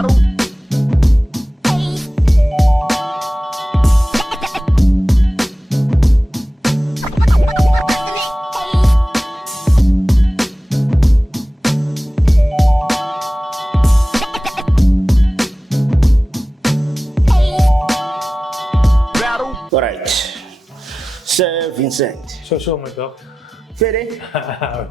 All right, Sir Vincent. Sure, my dog. Ready?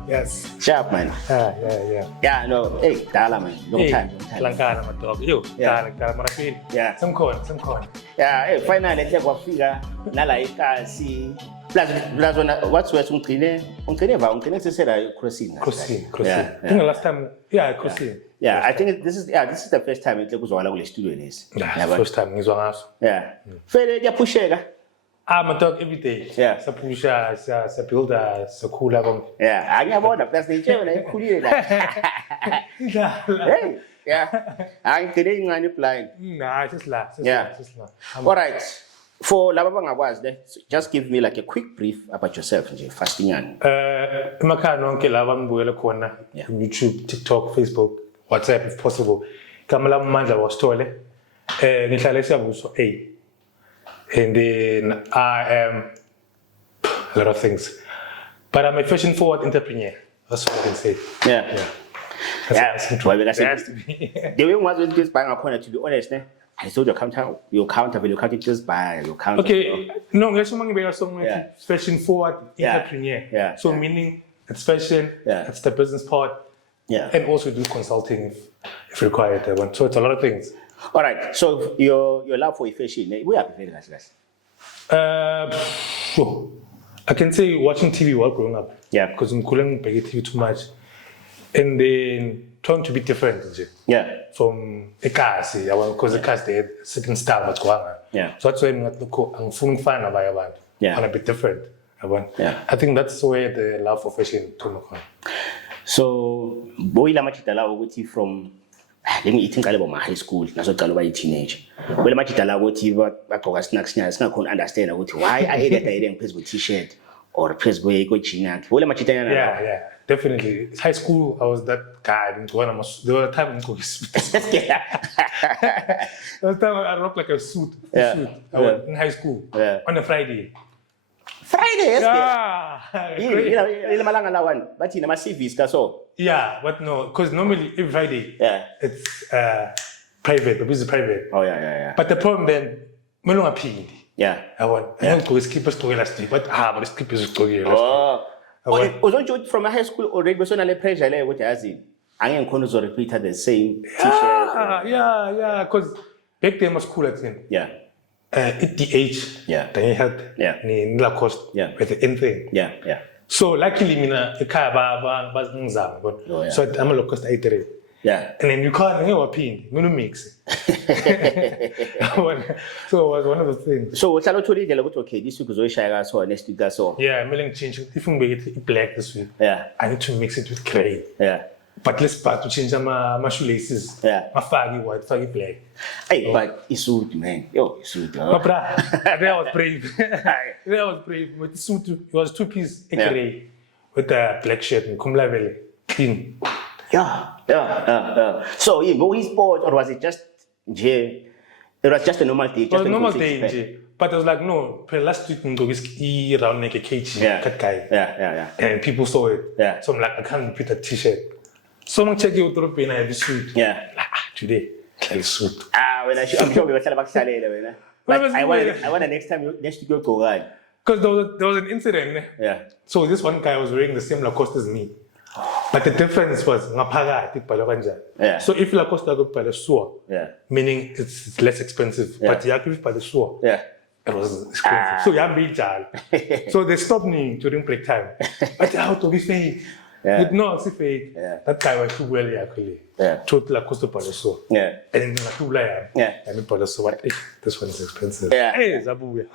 Yes. Sharp, man. Yeah. Yeah, no. Hey, Dala, man. Long time. Langkana, my dog. Yo, Yeah. Dala Marafin. Yeah. Some corn. Yeah, hey, finally, take a figure. Nala ikasi. Plus, what's worse, unclean, se será crossing. Yeah. I think the last time, crossing. Yeah, I think this is the first time it was all the studio is. Yeah, first time is one house. Yeah. Fede ya pushega. My dog every day. Yeah. Sa pusha, sa builder, sa cooler. Yeah, I have one of that's the chair and cool. Hey, yeah. I'm kidding on the plan. Nah, just laugh. All right. For Lababanga was there, just give me like a quick brief about yourself, fasting. Makano ke lava mbuela kona. YouTube, TikTok, Facebook, WhatsApp if possible. Kamala Mandla was tole. Ngihlala eSiyabuso A. And then I am a lot of things. But I'm a fashion forward entrepreneur. That's what I can say. Yeah. The way was with this buying upon it, to be honest, I saw your counter, you count it just by your counter. Okay, no, there's something fashion forward entrepreneur. Yeah. So meaning it's fashion, it's the business part, and also do consulting if required. So it's a lot of things. All right. So your love for fashion, we are very guys. I can say watching TV while growing up. Yeah. Because I'm couldn't pay TV too much, and then trying to be different. Yeah. From a car, because the cars they had certain style what's going on. Yeah. So that's why I'm feeling fun about it. Yeah. And a bit different. I think that's where the love for fashion came from. So boy la machitala ukuthi from let me think about my high school naso qala ba teenage. Boy la machitala ukuthi bagqoka snacks nya singakhona understand ukuthi why I edit phezulu t-shirt or phezulu ko jeans. Boy la machitala. Yeah. Definitely. High school, I was that guy. There was a time I was There was a time I rocked like a suit. I was in high school on a Friday. Yeah. But in my CVs, so. Yeah, but no, because normally every Friday, it's private. The business is private. Oh yeah. But the problem then, I don't paid. Yeah. I want to skip a story last week. But the skip is a story last week. Was from a high school already? Was on a pressure like what as in? I am going to repeat the same t-shirt. Yeah. Because back then was cool at then. Yeah. ETH. Yeah. Then you had Lacoste. Yeah. With the end thing. Yeah. So luckily, the car was so I'm a Lacoste I3. Yeah. And then you can't hear what pin. You don't mix it. So it was one of the things. So what's a lot to read? Okay, this week is always shy so next week so. Yeah, I'm going to change it. If we make it black this week, I need to mix it with gray. Yeah. But let's start to change my shoelaces. Yeah. My faggy white, faggy black. Hey, but it's suit, man. It's suit. There I was brave. With the suit, it was 2-piece gray with a black shirt and cum level clean. Yeah. So, but he sport or was it just it was just a normal day? It was a normal day, but I was like, no, last week I round like a cage, cut guy. Yeah. And people saw it. Yeah. So I'm like, I can't repeat that t-shirt. Someone check you out and I have a suit. Yeah. Like, today, like a suit. I'm sure we were telling about Saturday. I want the next to go right. Because there was an incident. Yeah. So this one guy was wearing the same Lacoste as me. But the difference was so if Lacoste got by the sewer, meaning it's less expensive, but Yaku by the sewer, it was expensive. So so they stopped me during break time. But how to be fake? No, it's fake. That guy was too well actually. Told Lacoste by the sewer. And then and by the sewer, this one is expensive. Hey, Zabu.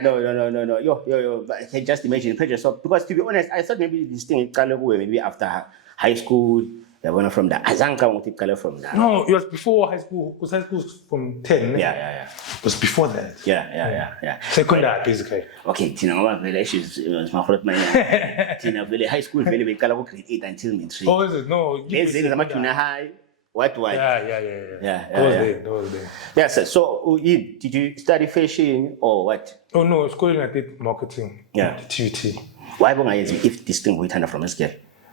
No. Yo. I can just imagine the pressure. So, because to be honest, I thought maybe this thing maybe after high school, they went from the Azanka from that. No, it was before high school. Because high school was from 10. Yeah. It was before that. Yeah. Secondary, basically. Okay, Tina, was my fault, man. Tina, high school, very grade 8 until 3. Oh, is it? No. High. What? Yeah. I was there. Yes. So, did you study fashion or what? Oh no, schooling I did marketing. Yeah. TUT. Why won't I if this thing we turn from a scale?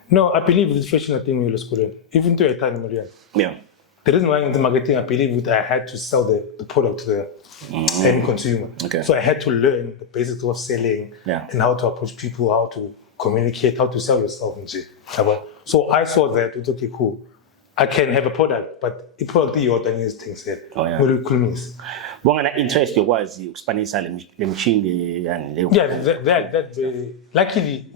No, I believe this fashion thing we were schooling. Even to a time, Marian. Yeah. The reason why I went into marketing, I believe that I had to sell the product to the end consumer. Okay. So I had to learn the basics of selling and how to approach people, how to communicate, how to sell yourself and shit. So I saw that it's okay, cool. I can have a product, but the product is what these things here. Oh, yeah. What interest you was expanding the machine and that luckily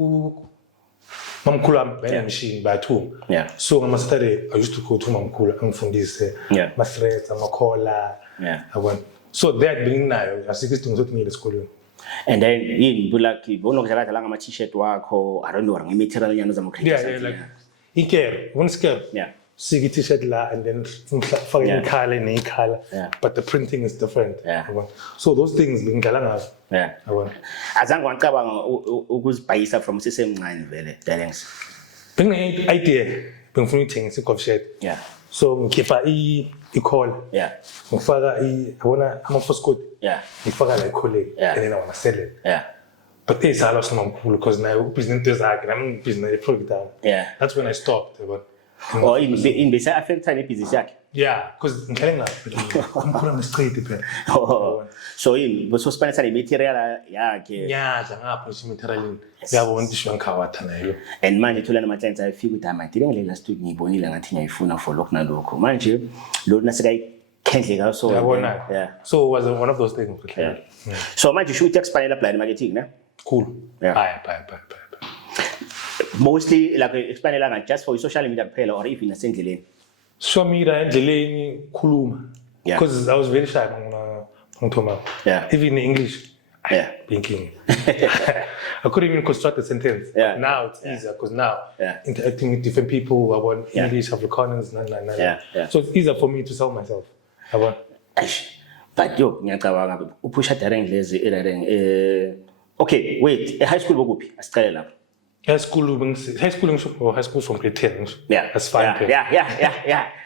Mamkula by machine by two. Yeah. So I started. I used to go to Mamkula and from this Masret and Makola. Yeah. So that being now, I see this thing in the school. And then you like you don't know a t-shirt work or I don't know material yeah, like he care, one scale. Yeah. See t-shirt la and then fucking color and color. Yeah. But the printing is different. Yeah. So those things being galanga. Yeah. Azange ngicabanga ukuzibhayisa from sisemncane vele talents. Being an idea, bengifuna ukuthengisa i-golf shirt. Yeah. So ngikhipha i-call. Yeah. Ngifaka yabona ama-first code. Yeah. Ngifaka la i-colleague and then I want to sell it. Yeah. But it's a lot small because now business zakhe nami business product. Yeah. That's when I stopped. Or in bese affect any business yakhe. Yeah, because ngikhala ngapha I'm straight phela. So but so spend some material yakhe. Yeah, ngapha nje material yabona isho ngikhawathi nayo. And manje thola nama clients ayifika ukuthi amadile ngile last week ngibonile ngathi ngiyayifuna for lokho nalokho. Manje lo nasekayikhendle so. Yeah. So it was one of those things. Yeah. So manje should expand apply marketing, ne? Cool. Yeah. Bye. Mostly like expand just for social media kuphela or even nasendleleni. Social media endleleni khuluma. Because I was very shy ngithoma. Yeah. Even in English. Yeah. Thinking. I couldn't even construct a sentence. Yeah. But now it's easier because now interacting with different people, I want English, Afrikaners, Yeah. So it's easier for me to sell myself. I want. But ngiyacabanga upusha direct lezi okay, wait, high school bokuphi? Asicale lapho. High school from grade 10. Yeah. That's fine. Yeah.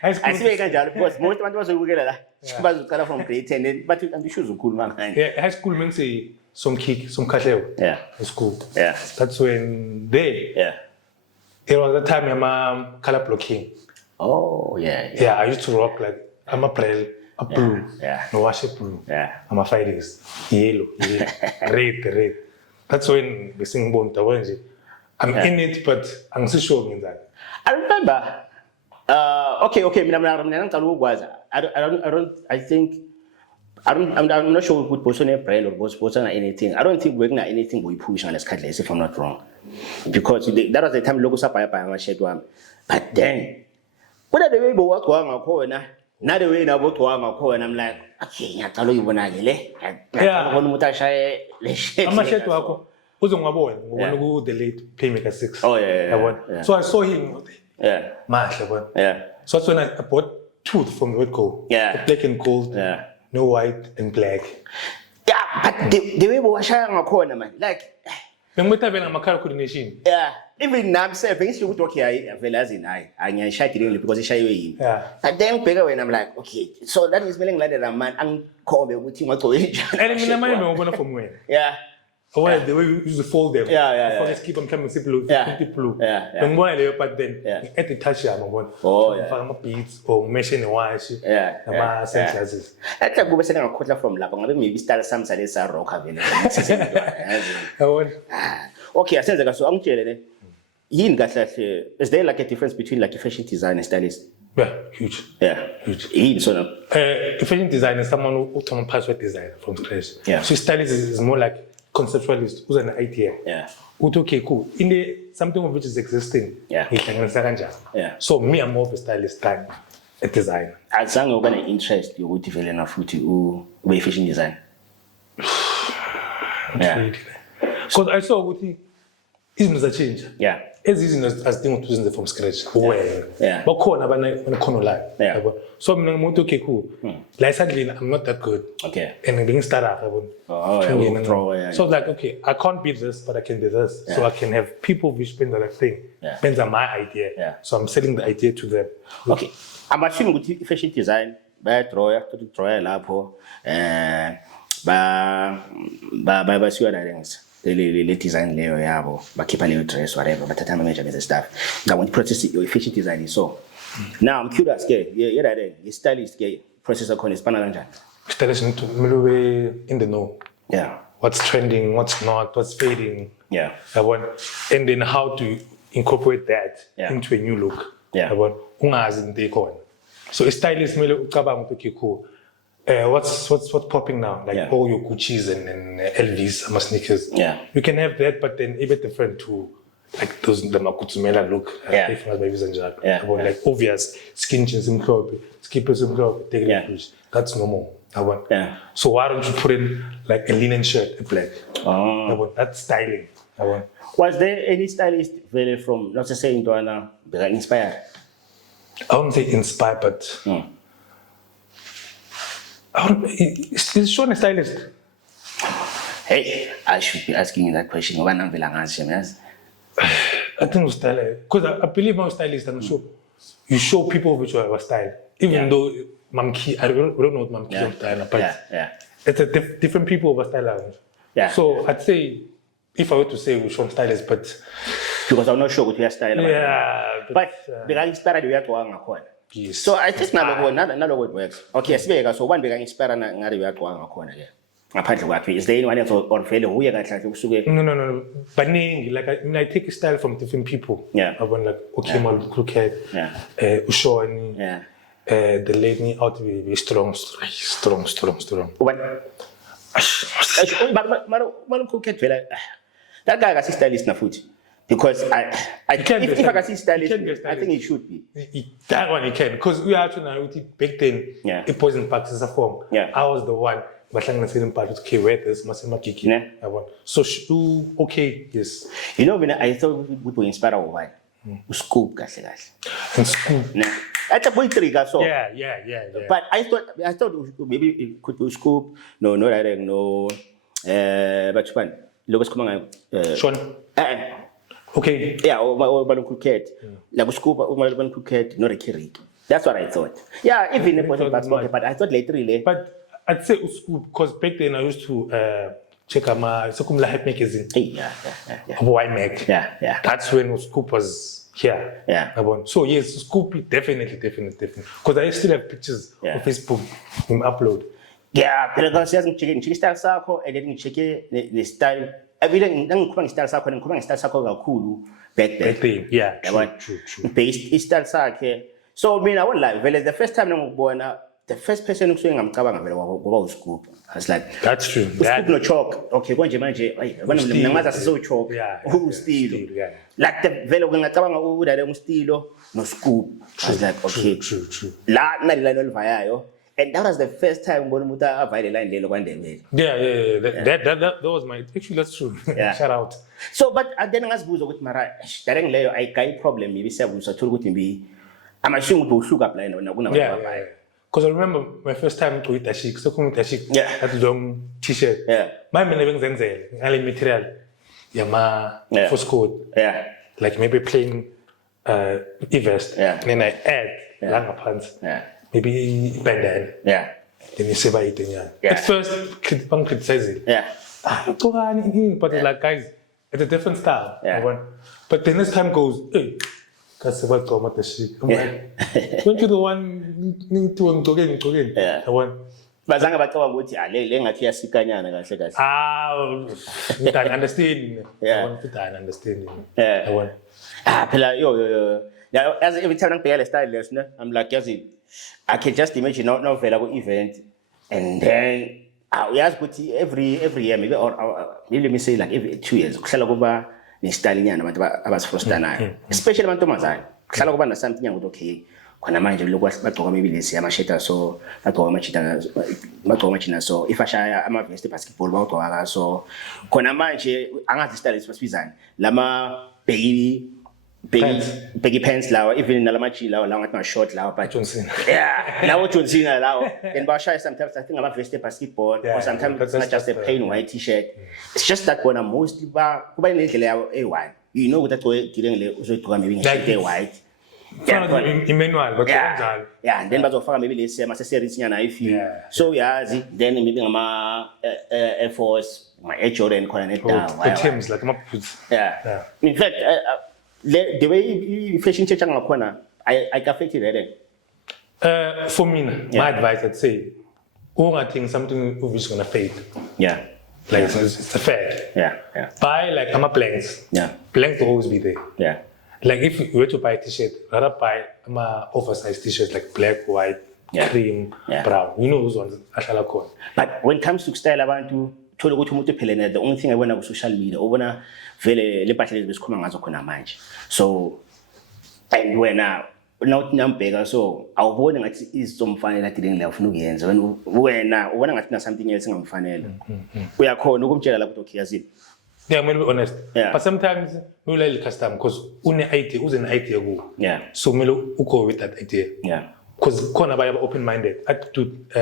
High school. Asibe kanjalo because most abantu bazokubukela la. Bazoqala from grade 10 but angisho ukhuluma ngani. Yeah, high school means some kahleo. Yeah. In school. Yeah. That's when there was a time I'm color blocking. Oh, yeah. Yeah, I used to rock like I'm a player. A blue, no wash blue. Yeah, I'm a fighters. Yellow, red. That's when we sing Bon Tawanji. I'm in it, but I'm so sure in that. I remember. Okay. I'm not sure we put person in brand or person or anything. I don't think we're not anything we push on as cutlass if I'm not wrong, because that was the time logos up by my shed one. But then, what are the way what going on? Now the way about to and I'm like, okay, I tell you when I get I'm a shit wako. Who's on my boy? One who delayed Playmaker 6. Oh, yeah. So I saw him. Yeah. So that's when I bought two from Redco. Yeah. The black and gold. Yeah. No white and black. Yeah, but the way we were sharing a corner, man. Like, I'm coordination. Yeah. Even now, I'm saying, you talk here, I shy because it's shy. Yeah. But then, when I'm like, okay, so that is meaning like that, man, I'm calling with him. And from where? Yeah. The way you used to fold them. Yeah. Keep them coming simple. Yeah. But then, at the touch, I'm a beats or machine wash. Yeah. That's a good saying. A from Lapang. Maybe start some sides are rock. Okay, I said, so I'm telling you, is there like a difference between like a fashion designer and stylist? Yeah, huge. Yeah, huge. So a fashion designer is someone who can password design from scratch. Yeah. So stylist is more like conceptualist who's an idea. Yeah. Okay, cool. In the something which is existing. Yeah. Yeah. So me, I'm more of a stylist than a designer. As long as you're interest, you would develop enough to be fashion design. Yeah. Because I saw with izinto zachinja. Yeah. Ezizinto azidinga ukuthi uzenze from scratch. Yeah. Bakhona abanekhono layo. Yeah. So mina ngumuntu okay cool. La esandleni I'm not that good. Okay. And being starter yabo. So like okay, I can't be this but I can be this. So I can have people which spend that thing. Depends on my idea. Yeah. So I'm selling the idea to them. Okay. I'm assuming ukuthi fashion design draw lapho ba siwa direct le design leyo yabo bakhipha leyo dress whatever bathatha ama measurements and stuff ngabona process your fashion design so now I'm curious ke you right the stylist ke process khona isipana kanjani stylist need to in the know what's trending what's not what's fading and then how to incorporate that into a new look ungazi into ekhona so a stylist mele ucabanga ukuthi cool what's popping now like all your Gucci's and LVs sneakers you can have that but then a bit different to like those the Makutsumela look if not babies and like obvious skin jeans imhlophe skippers imhlophe take it that's normal so why don't you put in like a linen shirt black that's styling was there any stylist really from not to say Ntwana inspired I wouldn't say inspired but is Sean a stylist? Hey, I should be asking you that question. Yes. I think it's style because I believe I'm a stylist and so you show people which are style. Even though Mamki, I don't know what Mamki is style, but it's a different people of style. So I'd say if I were to say Sean stylist, but because I'm not sure what your style. But because inspired you have to hang yes. So I think another word works. Okay, so one big inspire ngari uyaqwanga khona ke. Ngaphandle kwakhe is there anyone else or failure who you kahle kusuke No. Baningi like I take a style from different people. I want like okay mal crooked. Ushoni. The lady out to be strong. But man crooked fela. That guy is stylist na futhi. Because if I can see stylist, I think it should be. That one you can. Because we actually now back then, it was in practice form. I was the one, but I'm saying part okay, wait, this must be so okay, yes. You know, when I thought we would inspire our wife, scoop, and scoop. That's a point trigger, so. Yeah. But I thought maybe it could be scoop. No, but one. Locus come Sean. Okay. Yeah, or Balloon Crooked. Like scoop or Balloon Crooked, not a Kirik. That's what I thought. Yeah, even if it was but I thought later really. But I'd say scoop because back then I used to check out my Sokumla Hype magazine. Yeah. Why make? Yeah. That's when scoop was here. So yes, scoop definitely. Because I still have pictures on Facebook in upload. Yeah, because I'm checking style circle and then check the style. Everything ngikhuluma nge-style sakho ngikhuluma nge-style sakho kakhulu back then. Yeah, true. Based i-style sakhe. So mina wallahi vele the first time ngikubona the first person ukusuke ngamcabanga vele ngoba uScoop. I was like that's true. Scoop no chalk. Okay konje manje mina ngathi asiso chalk. Ustilo. Like the vele ngicabanga udale uStilo no Scoop. I was like okay. True. La nalila nolivayayo. And that was the first time when Muta avoided line lelo kwandebele. Yeah. That was my actually that's true. Shout out. So but then ngasibuza ukuthi mara dareng leyo ayigayi problem maybe siyabuza thola ukuthi mbi I'm assuming ukuthi ushuka up line na kuna yeah. Because I remember my first time to eat dashik so kuma dashik that long t-shirt. My mina bengizenzele ngale material yama first code. Like maybe plain e-vest then I add langa pants. Maybe bandana. Then you say by it. At first, I'm criticizing. But like guys, it's a different style. But the next time goes, hey, that's about to the shit. Don't you the one need to go again? I want. Bazanga bacaba ukuthi le ngathi yasikanyana kahle. I understand. I want to understand. I want. Phela yo. Now as every time ngibheka le style lesine, I'm like yazi I can just imagine now vela ku event and then uyazi ukuthi every year maybe or maybe let me say like every 2 years kuhlala kuba ne style nyana abantu abasifrostanayo especially amantombazane kuhlala kuba na something ukuthi okay khona manje lokho bagcoka maybe lesi amasheta so bagcoka amajina so if ashaya ama-vest basketball bagcoka kaso khona manje angazi style esibizana lama baggy pants lawa even nalamaji lawa ngathi ma short lawa but John Cena. yeah lawo John Cena lawo then bashaya sometimes I think ama-vest basketball or sometimes it's not just a plain white t-shirt it's just that bona mostly kuba nendlela yawo e-white you know ukuthi agcoke dilengile uzoyigcoka maybe nge-shirt e-white Emmanuel but kanjalo yeah and then bazofaka maybe lesi ama-accessories nyana if you so yazi then maybe ngama Air Force my Air Jordan khona nedawo the Timbs like my boots yeah in fact the way fashion change ngakhona I affected that for me my advice I'd say ungathengi something which is going to fade like it's a fad buy like blanks blanks will always be there like if you were to buy a t-shirt rather buy oversized t-shirts like black white cream brown you know those ones ahlala khona but when it comes to style abantu thola ukuthi umuntu ephelene the only thing I wena ku social media ubona vele lepahla lezi besikhuluma ngazo khona manje so and wena nawuthi nambheka so awuboni ngathi izomfanele adileng la ufuna ukuyenza wena ubona ngathi na something else engamfanele uyakhona ukumtshela lapho ukuthi yazini I'm going to be honest but sometimes we like custom because une idea uze ne idea ku so mele go with that idea because khona baya open minded I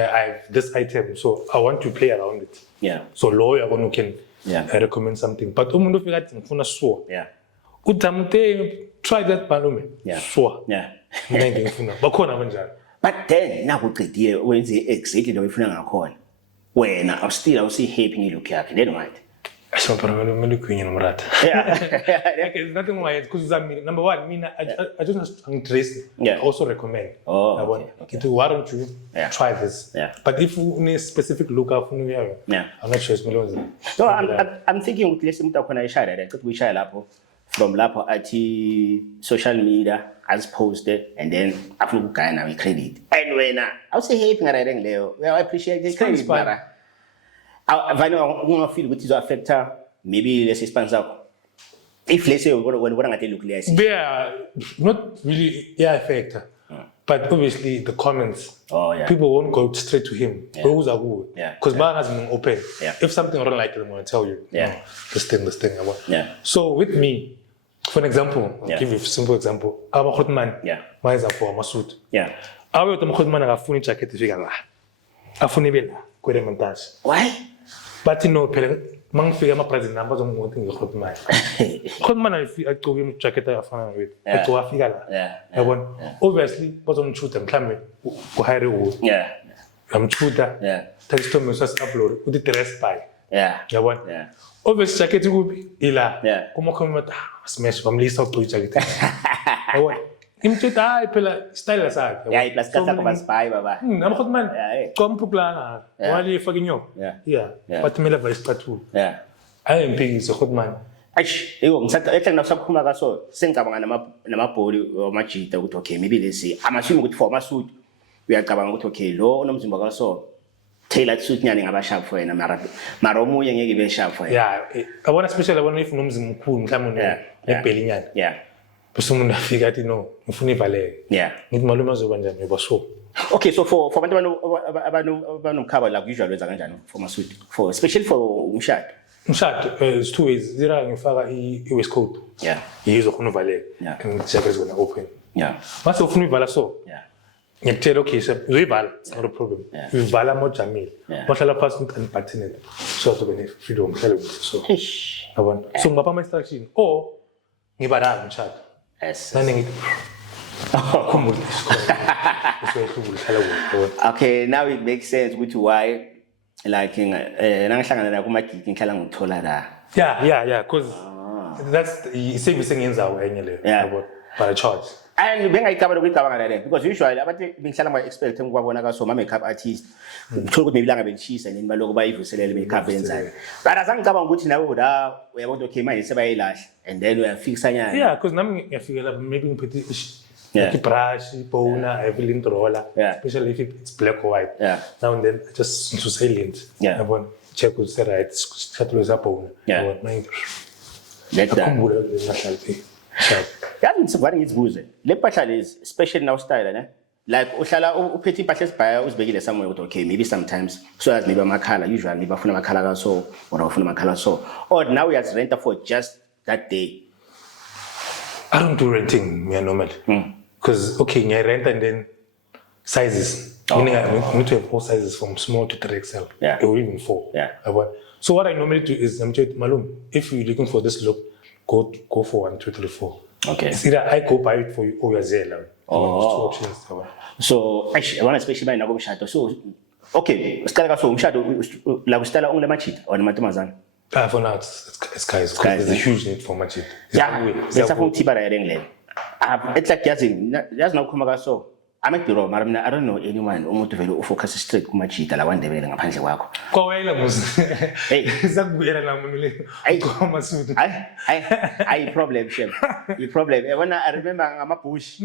have this item so I want to play around it so lo uyabona you can recommend something but umuntu ufika athi ngifuna swo udamute try that malume swo mina ngifuna bakhona kanjalo but then nakuqedile wenze exactly lo ufuna ngakhona wena still awusi happy ngelook yakhe then what I don't know Murata. Okay, there's nothing wrong because number one, I just dress. I also recommend. Why don't you try this? But if you need a specific look up, I'm not sure it's millions. So I'm thinking with less we share from lapo at social media as posted and then after guy we credit. And when I'll say hey Leo, well I appreciate the credit. I know I feel which is affect maybe let's sponsor. If let's say when I look less. They are not really affect. But obviously the comments. People won't go straight to him. Those are good. Because man has been open. If something I don't like, I'm gonna tell you. This thing. So with me, for an example, I'll give you a simple example. I'm a hot man. My example, I'm a suit. I will hot man I have jacket figure. I montage. Why? But you know, mang figure my present numbers on one thing you hot man. Hot man I told him jacket I found with. I told a figure. Obviously, but on shoot and climb go hire wood. I'm shooter. Text to me just upload with the rest by. Obviously jacket will be ila. Come smash from list of jacket. Imchita pela style aside. Plus kasa ko spy baba. I'm hot man. Come pukla na. Wali fucking yo. But me leva istatu. I am big is a hot man. Aish, ngisatha ehlanga nasakhuluma kaso sengicabanga namabholi omajita ukuthi okay maybe let's say I'm assuming ukuthi for amasuit uyacabanga ukuthi okay lo onomzimba kaso tailored suit nyani ngaba sharp for yena mara omunye ngeke ibe sharp for yena. I want especially when if nomzimba mkhulu mhlawumbe nebheli nyani. Bese umuntu afika athi no ngifuna ivaleke ngithi malume azoba njani yoba so okay so for abantu abanomkhaba la usually wenza kanjani for masuit for especially for umshado it's two ways zira ngifaka i-waistcoat yizo khona uvaleke jacket is going to open mase ufuna ivala so ngiyakutshela okay uzoyivala not a problem uyivala mojamile mahlala phasi unibutton it so to be freedom hlale so yabona so ngapha ama instruction or ngibala umshado nani ngithi khumbula okay now it makes sense ukuthi why like nangihlangana la kuma gig ngihlala ngithola la because that's service engenzayo enye leyo yabo by charge and bengayicabanga ukuyicabanga la le because usually abantu bengihlala ma expect ngikubona ka so ma makeup artist uthola ukuthi maybe langa belishisa nini baloko bayivuselele makeup yenzayo but azangicabanga ukuthi nawe la uyabona okay manje sebayilahla and then uyafixa nyana because nami ngiyafika la maybe ngiphethe brush, boner, Evelyn roller, especially if it's black or white. Now and then I just into silent. I want check with the right, shuttle is up on. Sharp. Yazi ngisivane ngizibuze. Le mpahla lezi especially now style ne. Like uhlala uphethe impahla esibhaya uzibekile somewhere ukuthi okay maybe sometimes so as maybe amakhala usually maybe afuna amakhala ka so or afuna amakhala so or now we has rent for just that day. I don't do renting, me normally. Because okay, I rent and then sizes. Meaning I need to have all sizes from small to 3XL. Yeah. Or even 4. Yeah. So what I normally do is I'm saying, Malum, if you're looking for this look, go for 1, 2, 3, 4. Okay. It's either I go buy it for you or you're there. Oh. Two options. So actually, I want to especially buy umshado. So okay, stala so umshado la kustala ungile machita or namantombazana. For now, it's guys because there's a huge need for machita. Yeah. Let's have tiba ra England. It's like yazini nawukhuluma ka so. I might be wrong, but I don't know anyone umuntu vele ufocus straight kumachita la wandebele ngaphandle kwakho. Kwawela muzi. Hey, zakubuyela la mumile. Kwamasudu. I problem chef. The problem. When I remember ngamabush.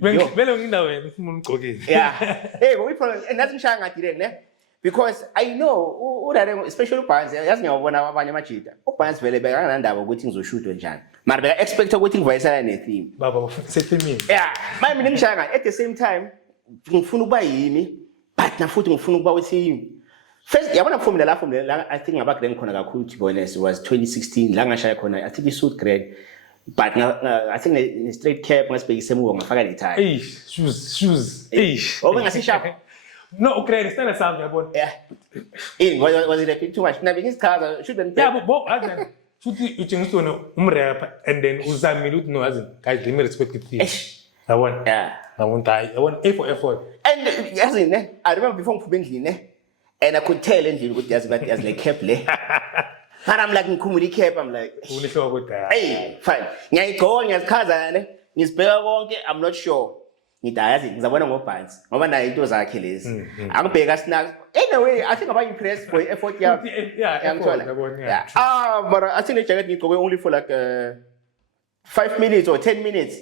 Vele ngindawo wena ufuna ungqokile. Yeah. Hey, we problem and that's ngishaya ngathi direct ne. Because I know especially uBanzi yazi ngiyabona abanye amajita. uBanzi vele bekanandaba ukuthi ngizoshootwe njani. Mara beka expect ukuthi ngivayisela ne theme. Baba sethemini. Yeah, mina ngishaya ngathi at the same time ngifuna ukuba yimi but nafuthi ngifuna ukuba wethi first yabona formula la I think ngaba grade khona kakhulu to be honest was 2016 la ngashaya khona I think suit grade but I think in straight cap ngasibhekise emuva ngafaka le tie. Shoes. Ngasi sharp. No, okay, stand aside, yabona. Yeah. Was it a bit too much? Na bengisikhaza should be. Yeah, but azan futhi utshengisa wona umrapper and then uzamile uthi no azan guys let me respect it. Yabona. Yeah. Yabona A for effort. And yazi ne I remember before ngiphume endlini ne and I could tell endlini ukuthi yazi like cap le. But I'm like ngikhumula cap I'm like unehloko kodwa. Hey, fine. Ngiyayigqoka ngiyazikhaza ne ngisibheka konke I'm not sure. Ngidayazi ngizabona ngoBanzi ngoba nayo into zakhe lezi angibheka snack anyway I think about impressed for effort yakho yeah but I think the jacket ngigqoke only for like 5 minutes or 10 minutes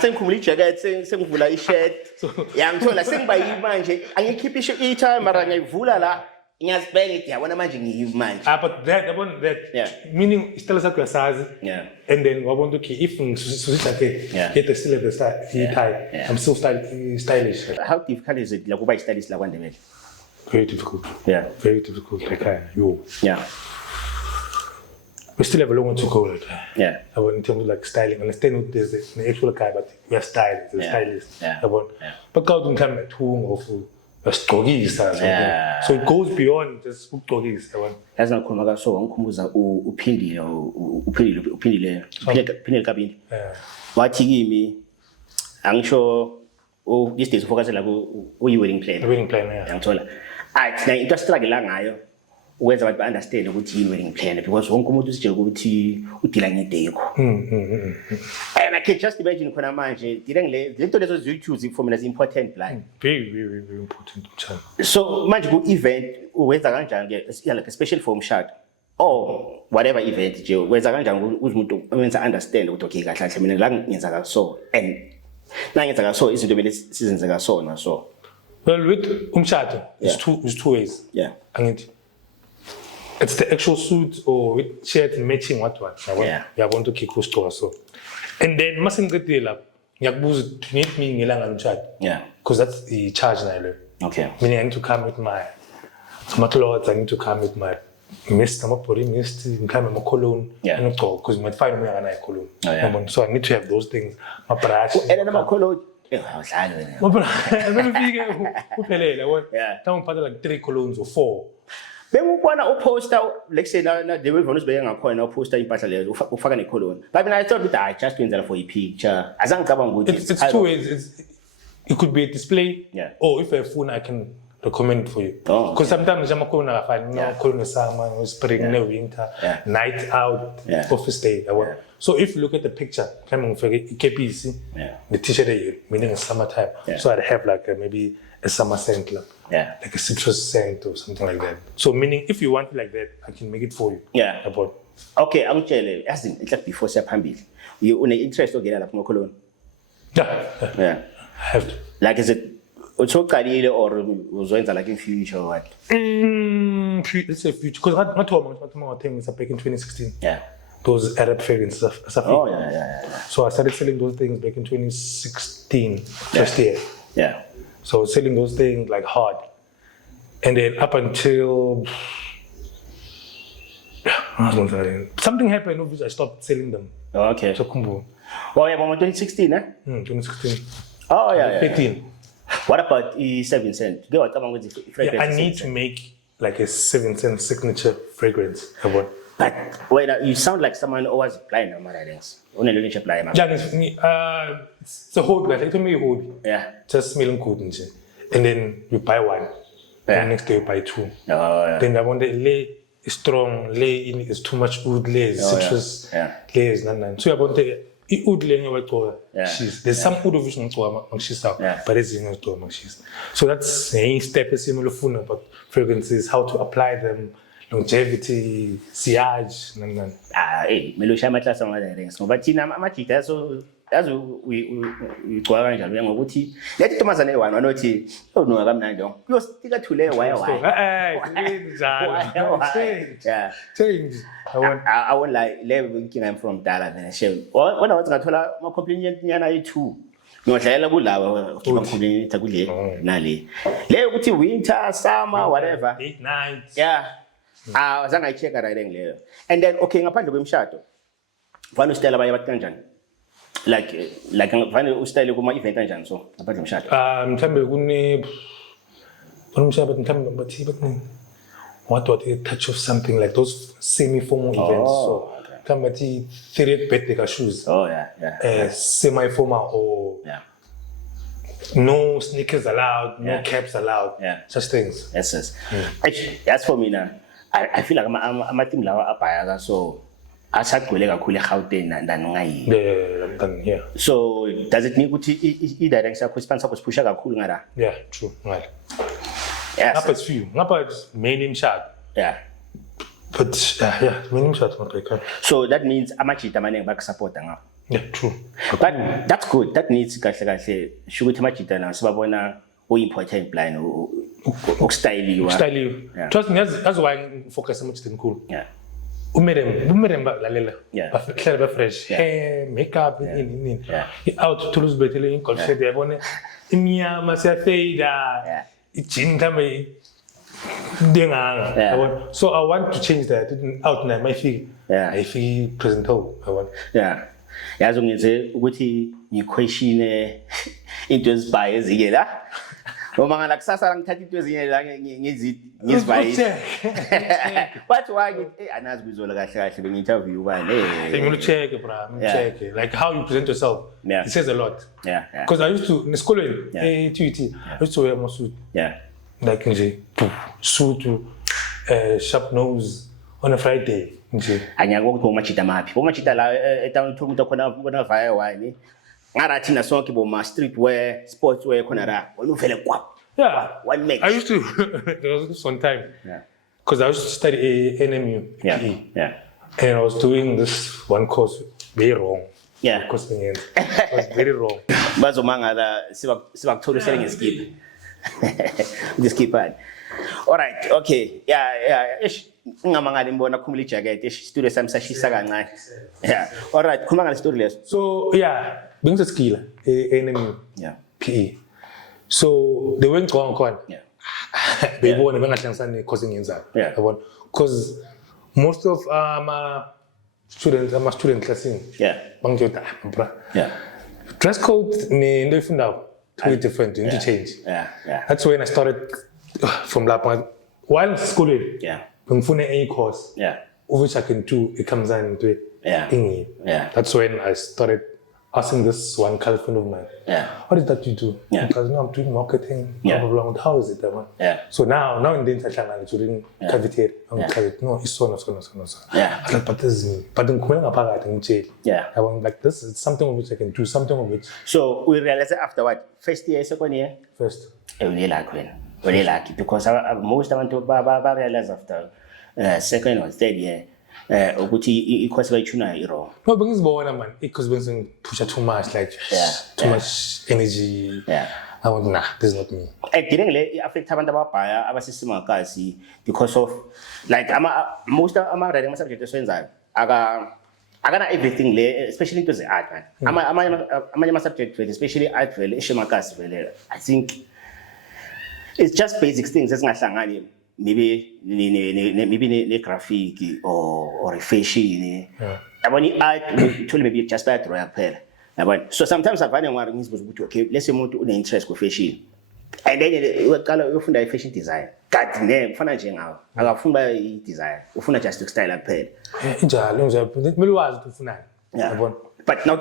sengikhumula ijacket sengivula ishirt yangithola sengibayi manje angikhiphi i-time mara ngiyivula la ngiyazibheka ngithi yabona manje ngiyivi manje but that meaning isitala sakho yasazi and then wabona ukuthi if ngisusa jacket get still at the start tie I'm still stylish. How difficult is it like kuba stylist la kwaNdebele? Very difficult. Very difficult like yo. We still have a long way to go like in terms of like styling. Understand what there's the actual guy but we are stylist, stylist. But God don't come at home or so it goes beyond just ukugqokisa yabona. Yazi ngakhuluma ka so ngikhumbuza uphindile kabini. Wathi kimi angisho these days focus la ku wedding planner. Wedding planner ngithola. Athi na into struggle la ngayo ukwenza abantu understand ukuthi yini wedding planner because wonke umuntu usijela ukuthi udila ngedeko. And I can just imagine khona manje direng le nto lezo YouTube formulas important blind. Very important. So manje ku event uwenza kanjani like especially for umshado or whatever event nje wenza kanjani ukuthi umuntu wenza understand ukuthi okay kahle kahle mina la ngenza ka so and la ngenza ka so izinto bele sizenze ka so na so. Well with umshado it's two ways. Angithi it's the actual suit or with shirt matching what yabona to kick usigqoka so and then masengicedile lapho ngiyakubuza do you need me ngelanga lomshado because that's the charge nayo meaning I need to come with my clothes I need to come with my mist amabody mist ngikhambe ama cologne ngigqoka because might find me akanayo cologne so I need to have those things my brush and ama cologne awudlali wena mabra uphelele yabona ngiphatha like 3 colognes or 4. Bengubona uposter like say na the way vonus beke ngakhona uposter impahla leyo ufaka necolon but mina I thought that I just wenzela for a picture azangicabanga ukuthi it's two ways it could be a display or if I have phone I can recommend for you because sometimes I'm going to find colon summer spring winter night out office day so if you look at the picture coming for KPC the t-shirt meaning it's summertime so I'd have like maybe a summer scent like a citrus scent or something like that. So meaning if you want it like that, I can make it for you. Okay, angitshele yazi it's like before siyaphambili. You une interest ogena lapho ngocolone? I have to. Like is it uthocalile or uzoyenza like in future or what? Let's say future because ngathoma ngathengisa back in 2016. those Arab fragrances. Oh, yeah. So I started selling those things back in 2016, first year. Yeah. So I was selling those things like hard. And then up until something happened, which I stopped selling them. Oh, okay. So Kumbu. Oh, yeah, 2016, eh? 2016. Oh, yeah. 18. What about the 7 cent? Yeah, I need to make like a 7 cent signature fragrance. But wait, you sound like someone who was applying on my writings. It's a hobby. Like, it's a hobby. Yeah. Just smelling good. And then you buy one. Yeah. And next day you buy two. Oh, yeah. Then I want the lay is strong, lay in is too much wood, lay is citrus, lay is none. So I want the wood lay there's some wood of which but it's in so that's a step is similar fun about fragrances, how to apply them, longevity, sillage, none. Melusha matlas on the rings. But Tina Machita, so as we go around and we let it Thomas and one or not. Oh, no, I'm not young. You're still too late. Why? Yeah. Change. I won't like living. I'm from Dallas and shame. When I was going to my companion, too. No, I love love. Keep on Nali. Let winter, summer, whatever. 8 nights. Yeah. I was I check a writing later. And then, okay, I'm part of him shadow. One is tell about Tanjan. Like when you style of my event and so about him shadow. What a touch of something like those semi-formal events. So, Kamati, 30 pettika shoes. Oh, yeah. Semi-formal or no sneakers allowed, no caps allowed. Yeah. Such things. Yes. Actually, that's for me now. I feel like I'm a team lawa apaya, so I start going to cool out than Yeah. So does it mean to either sponsor push a cool? Yeah, true. Right. Yes. Not as few. Not as main shot. Yeah. But main shot not like. So that means I'm actually demanding back support now. Yeah, true. But that's good. That needs to say should much it now. So important plan or style you. Trust me, that's why I focus so much on cool. Yeah. Yeah. Fresh. Hair, makeup, in. Out to lose better in concert. I want Imia Masia Fada. It's in time. So I want to change that. Out now, my feel. I feel presentable. I want. Yeah. As long as you question into bias again. Mga nagsasarang 32 ngizit bias. But why anas bizola kahle kahle interview one. You check, bro. Check. Like how you present yourself. It says a lot. Yeah. Because I used to in school I used to wear my suit. Yeah. Like suit, sharp nose on a Friday. Anyango ko machita mapi. Bo machita la etang thumu khona vaya wani. Ngarathi na sonke bo ma streetwear, sportswear khona ra. Oluvele kwa. Yeah. One mix. I used to there was one time. Yeah. Because I used to study NMU. Yeah. And I was doing this one course very wrong. Yeah. Because it was very wrong. Bazo mangala siwak tholu selling a skip. Just keep on. All right. Okay. Yeah. Ish ngamangala imbona khumula ijacket ish studio sami sashisa kancane. Yeah. All right. Khuluma ngale story leso. So, being a skill NMU. Yeah. PE. So they went on. Yeah. They won a causing inside. Yeah. Because most of my student classing. Yeah. Yeah. Dress code totally different. You need to change. Yeah. That's when I started from that point. While schooling. Yeah. When any course. Yeah. Which I can do, it comes into it. Yeah. That's when I started asking this one college friend of mine. Yeah. What is that you do? Yeah. Because I'm doing marketing. Yeah. Blah, blah, blah. How is it that one? Yeah. So now in the international, during cavity, no, it's so. Yeah. I was like, but this is me. But then in jail. Yeah. I want like this is something of which I can do, something of which. So we realized after what? First year, second year? First. Really lucky because most of them realize after second or third year. Ukuthi icourse bayithuna iro. No, bengizibona man, because bengizing push too much, like too much energy. Yeah. I want this is not me. Didn't le affect abantu ababhaya abasisimakazi because of like most of ama writing subject eswenzayo akana everything le, especially into the art, man. Amanye subject, especially art, I think it's just basic things. Maybe the graphic or a fashion. Art, maybe just that royal pair. So sometimes I find okay, let's say more to interest with fashion. And then you find a fashion design. Got name, financial now. I got from design. You find just style and pair. Yeah. But now,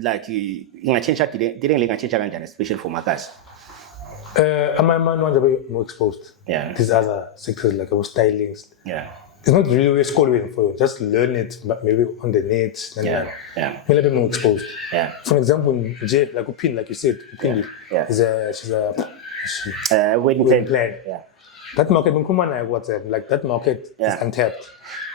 like you change that, didn't change that, especially for Marcus. My man was a bit more exposed. Yeah. These other sectors like stylings. Yeah. It's not really a school waiting for you. Just learn it, but maybe on the net. Yeah. Maybe a bit more exposed. Yeah. For example, Jay, like Upin, like you said, Upin she's a wedding plan. Yeah. That market, like that market is untapped.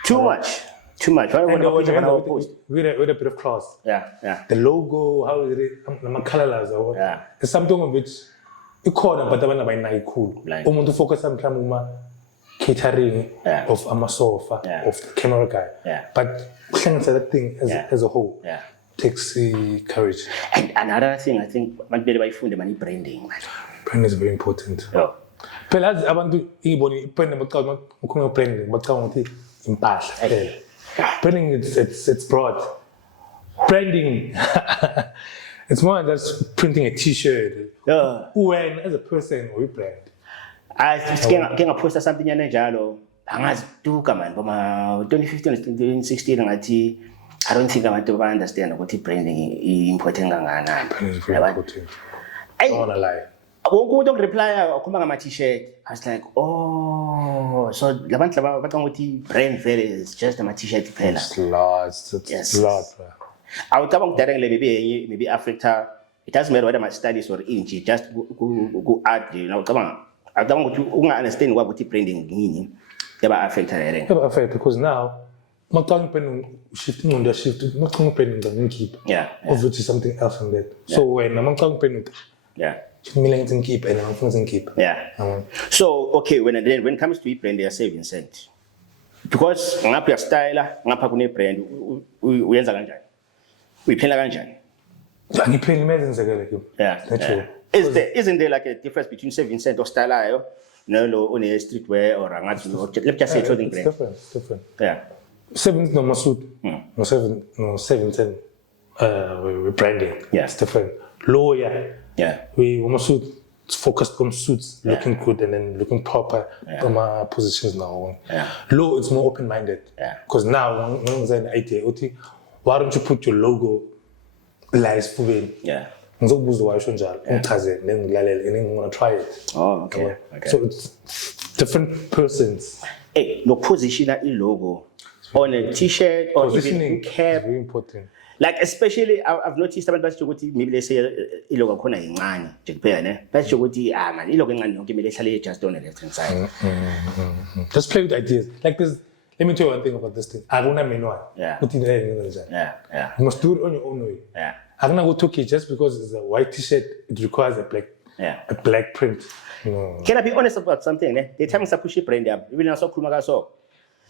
Too much. With a bit of class. Yeah. The logo, how is it? The colors. Yeah. It's something of which you call them, but they are not cool. Want to focus on catering of a sofa, of the camera guy. Yeah. But that thing as a whole takes courage. And another thing, I think, branding. Branding is very important. Yeah. But I want to branding, it's broad. Branding, it's more than just printing a T-shirt. When, as a person, we brand. I can post something in Jalo. Hangas do come on, but 2015 and 2016, I don't think I want to understand what branding is important. Branding is very important. I don't want to lie. I won't go reply. I come on my T-shirt. I was like, oh, so the brand is just a T-shirt. It's large. It's large. I would come on directly, maybe Africa. It doesn't matter whether my studies or inch. Just go art. Come on. I don't want to understand what branding means. Never affect because now, not shifting on the shift, not branding keep. Yeah. Of which is something else on that. So when I'm talking keep and I'm keep. Yeah. So okay, when it comes to brand, they are saving cent. Because ngapha style, ngapha kune brand, uyenza kanjani? Uyiphela kanjani? Yeah. Isn't there like a difference between saving cent or style? No, on a streetwear or let's just say clothing brand. It's different. Yeah. 7 no suit. No 7 we branding. Yeah. It's different. Low, we almost focused on suits, looking good and then looking proper from our positions now. Low, it's more open-minded. Because now, when there's an idea, why don't you put your logo lies for me? And then I'm going to try it. Oh, okay. So it's different persons. Hey, no position at your logo on a T-shirt or positioning even cap. Is very important. Like especially, I've noticed about maybe they say ilogo khona incane nje kuphela ne basho ukuthi man ilogo incane nonke kumele ihlale just on the left hand side. Just play with ideas. Like this, let me tell you one thing about this thing. I don't know. Yeah. You must do it on your own way. Yeah. I don't go to just because it's a white T-shirt, it requires a black print. No. Can I be honest about something? The time I push brand up, even I saw Kumaga so.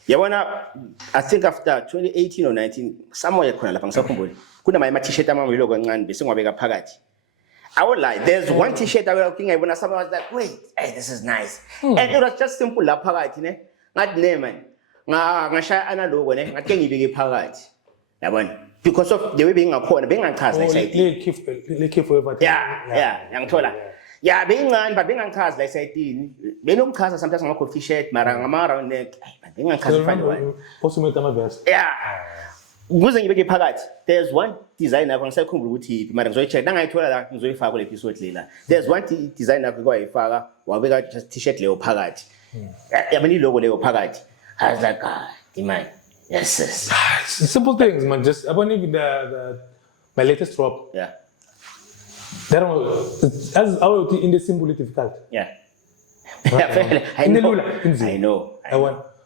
I think after 2018 or 19, somewhere kuna lapha ngisakhumbuли. Kuna my T-shirt amamilo kancane bese ngwabeka phakathi. I would lie. There's one T-shirt I was looking at when someone was like, wait, hey, this is nice. And it was just simple lapha phakathi ne. Ngathi ne man. Ngashaya ana logo ne, ngathi ngibeke phakathi. Yabona? Because of the way being ngakhona bengachaza like side. Like forever. Yeah, ngithola. Yeah, bengincane but bengangichazi la side. Benomchaza sometimes ngakho T-shirt mara ngama-round neck. Bengangichazi find one. Also make them best. Yeah. Ukuze ngibeke phakathi. There's one designer ngisakhumbula ukuthi mara ngizoyicheck nangayithola la ngizoyifaka kule episode lela. There's one designer kwayifaka wabeka just T-shirt leyo phakathi. Yabona ilogo leyo phakathi. I was like, man. Yes. Simple things, man. Just I believe my latest drop. Yeah. That was as our in the symbol is difficult. Yeah. I know.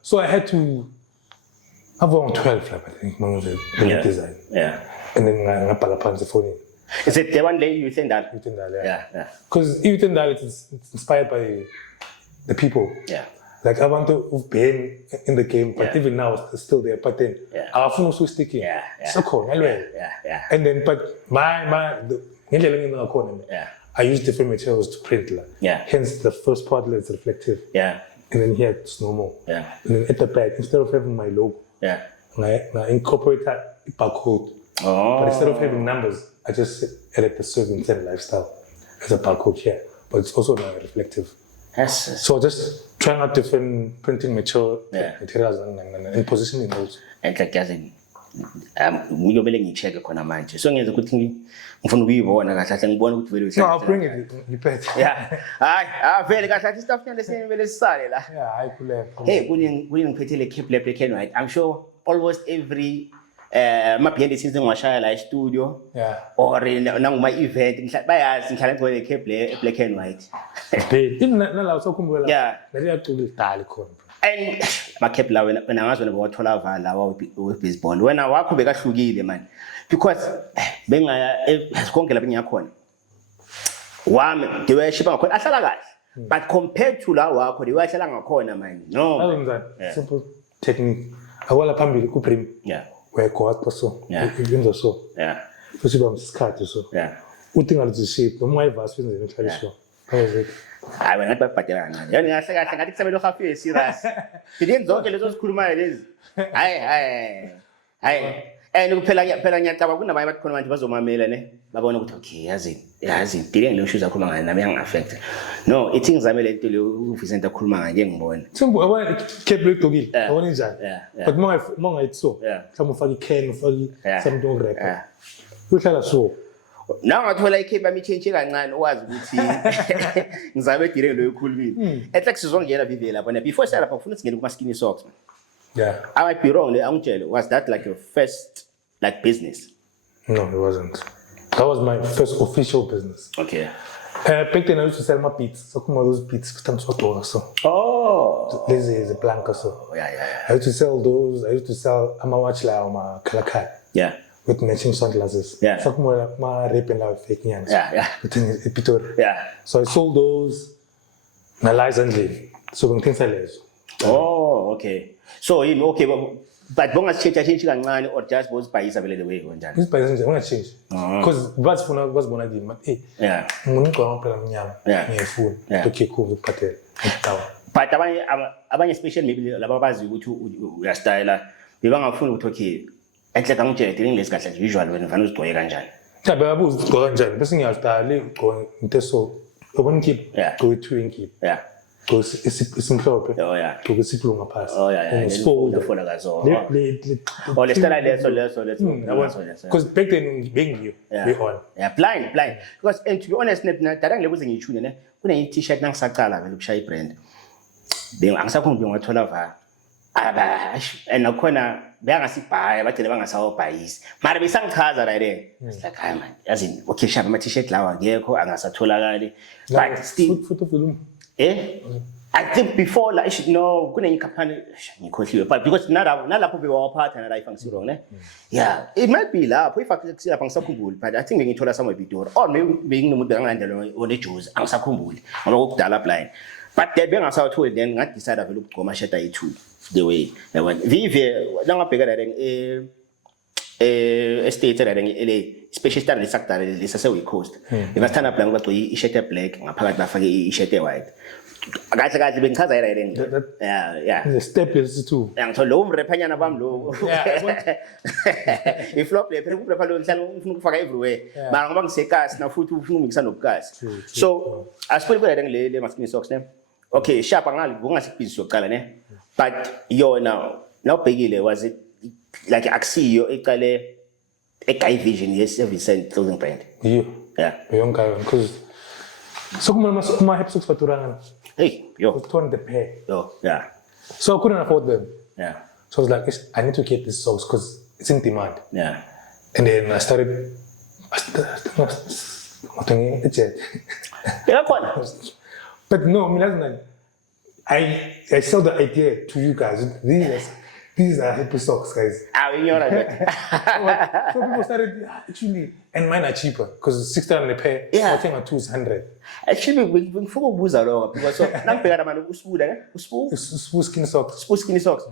So I had to have around 12, I think, the design. Yeah. And then I put the phone. Is it the one day you think that? Yeah. Because you think that it's inspired by the people. Yeah. Like I want to be in the game, but even now it's still there. But then our phone was sticking. So cool. And then, but I use different materials to print. Hence the first part is reflective. And then here it's normal. And then at the back, instead of having my logo, I incorporate that barcode. But instead of having numbers, I just added the servants and lifestyle as a barcode here. But it's also now reflective. Yes. So just trying out different printing materials and positioning those. And like as in, ngiyobele ngicheck khona manje. So ngeze ukuthi ngifuna ukuyibona kahle kahle ngibone ukuthi vele. No, I'll bring it. You bet. Yeah. Hayi, vele kahle kahle stuff nyande senivele sisale la. Yeah, hayi kule. Hey, kuni ngiphethele Cape Lab Black and White. I'm sure almost every behind the scenes ngwashaya la studio or nanguma event bayazi ngihlala ngigcwele Cape Black and White. Nala usakhumbula naliyacula idali khona. And Cape la wena ngazi wena bawathola vala we baseball wena wakho bekahlukile man because bengaya konke lapha ngiyakhona wami ndiweshipa ngakhona ahlala kahle but compared to la wakho ndiwahlala ngakhona man no simple technique awala phambili ku prim where go so you so futhi bamsikhathi so uthi ngalithi shape noma uyivasi wenzeni uhlalisho how is it hayi wena babhadela kancane yani kahle kahle ngathi kusabelo hafu serious ngidini zonke lezo sikhulumayo lezi hayi and phela ngiyacaba kunabanye bathi khona manje bazomamela ne babona ukuthi okay yazi dile ngile issues akhuluma ngayo nami yangaffect no ithi ngizamele into le uVincent akhuluma ngayo ngiyengibona Thembu abanye Cape Lab abone njani but monga itso mhlawumbe ufaka ican ufaka something rap uhlala so na ngathola iCape yami change kancane owazi ukuthi ngizabe dile lo ekhulumile etlex sizongena vivela lapha before sala lapha ufuna singene kuma skinny socks man I might be wrong angitshele was that like your first like business? No, it wasn't. That was my first official business. Okay. Back then I used to sell my beats. So come on, those beats stand so tall so. Oh. This is a blanca so. Yeah. I used to sell those. I used to sell my watch like my Kalakai. Yeah. With matching sunglasses. Yeah. So come on, my raping like fake yans. Yeah. Yeah. So I sold those. Na license. So when things like this. Oh, okay. So okay, but bonga change kancane or just was buy isabele the way kanjani? This buy isn't going to change. Because what's gonna be nguni kwa phela mnyama ngiyefuna okay cool ukuphathela ngitawa. But abanye special maybe laba bazi ukuthi uyastyle bebangafuna ukuthi okay enhle kangitshela ngilesi kahle nje visual wena ufana uzigcoye kanjani. Cha beyabuza uzigcoya kanjani bese ngiyastyle igcoya into so ubona keep go twin keep. Because isimhlophe because isiphunga phasi ngifuna kazo lesitala leso because back then bengiyo we on blind because and to be honest dada ngilekuze ngiyishune ne kune t-shirt nangisaqala vele ukushaya ibrand angisakhona ngathola va and nakhona beyangasibhaya badele bangasawubhayisi mara besangichaza la there it's like hayi man yazini okay shaba ama t-shirt lawa ngekho angasatholakali but still photo film I think before like should know kune company ngikhohliwe but because nalapho bewaphatha na life angisi wrong ne it might be lapho if akusi lapha ngisakhumbuli but I think ngithola somewhere Pitori or maybe nginomuntu bengangilandela one Jozi angisakhumbuli ngoba ukudala blind but they bengasawutholi then nga decide vele ukugqoma shirt ayi2 the way yabona vive langabheka la estate la LA especially start lesakudala lesase we coast ngingathanda blind ngoba gcoyi i-shirt black ngaphakathi bafake i-shirt white kahle bengichaza yena yeah the step is too ngithola lo mrephanyana bami lo iflop le phela urepa lo nhlalo ufuna ukufaka everywhere mara ngoba ngisekasi na futhi ufuna umikisa nokukasi so asipho kule le maskin socks ne okay sharp angasibhizi yokuqala ne but yona nawubhekile was it like akusiyo eqale eGuy Vision ye-Vincent clothing brand yonke because so kuma hip socks faturanga yo torn the pair so I couldn't afford them so I was like I need to get these socks because it's in demand and then I started but no I mean I sell the idea to you guys these are happy socks, guys. So people started, actually, and mine are cheaper because 6,000 a pair. Yeah. I think on 200. Actually, we forgot buza lo because so nampeka man uspu skinny socks.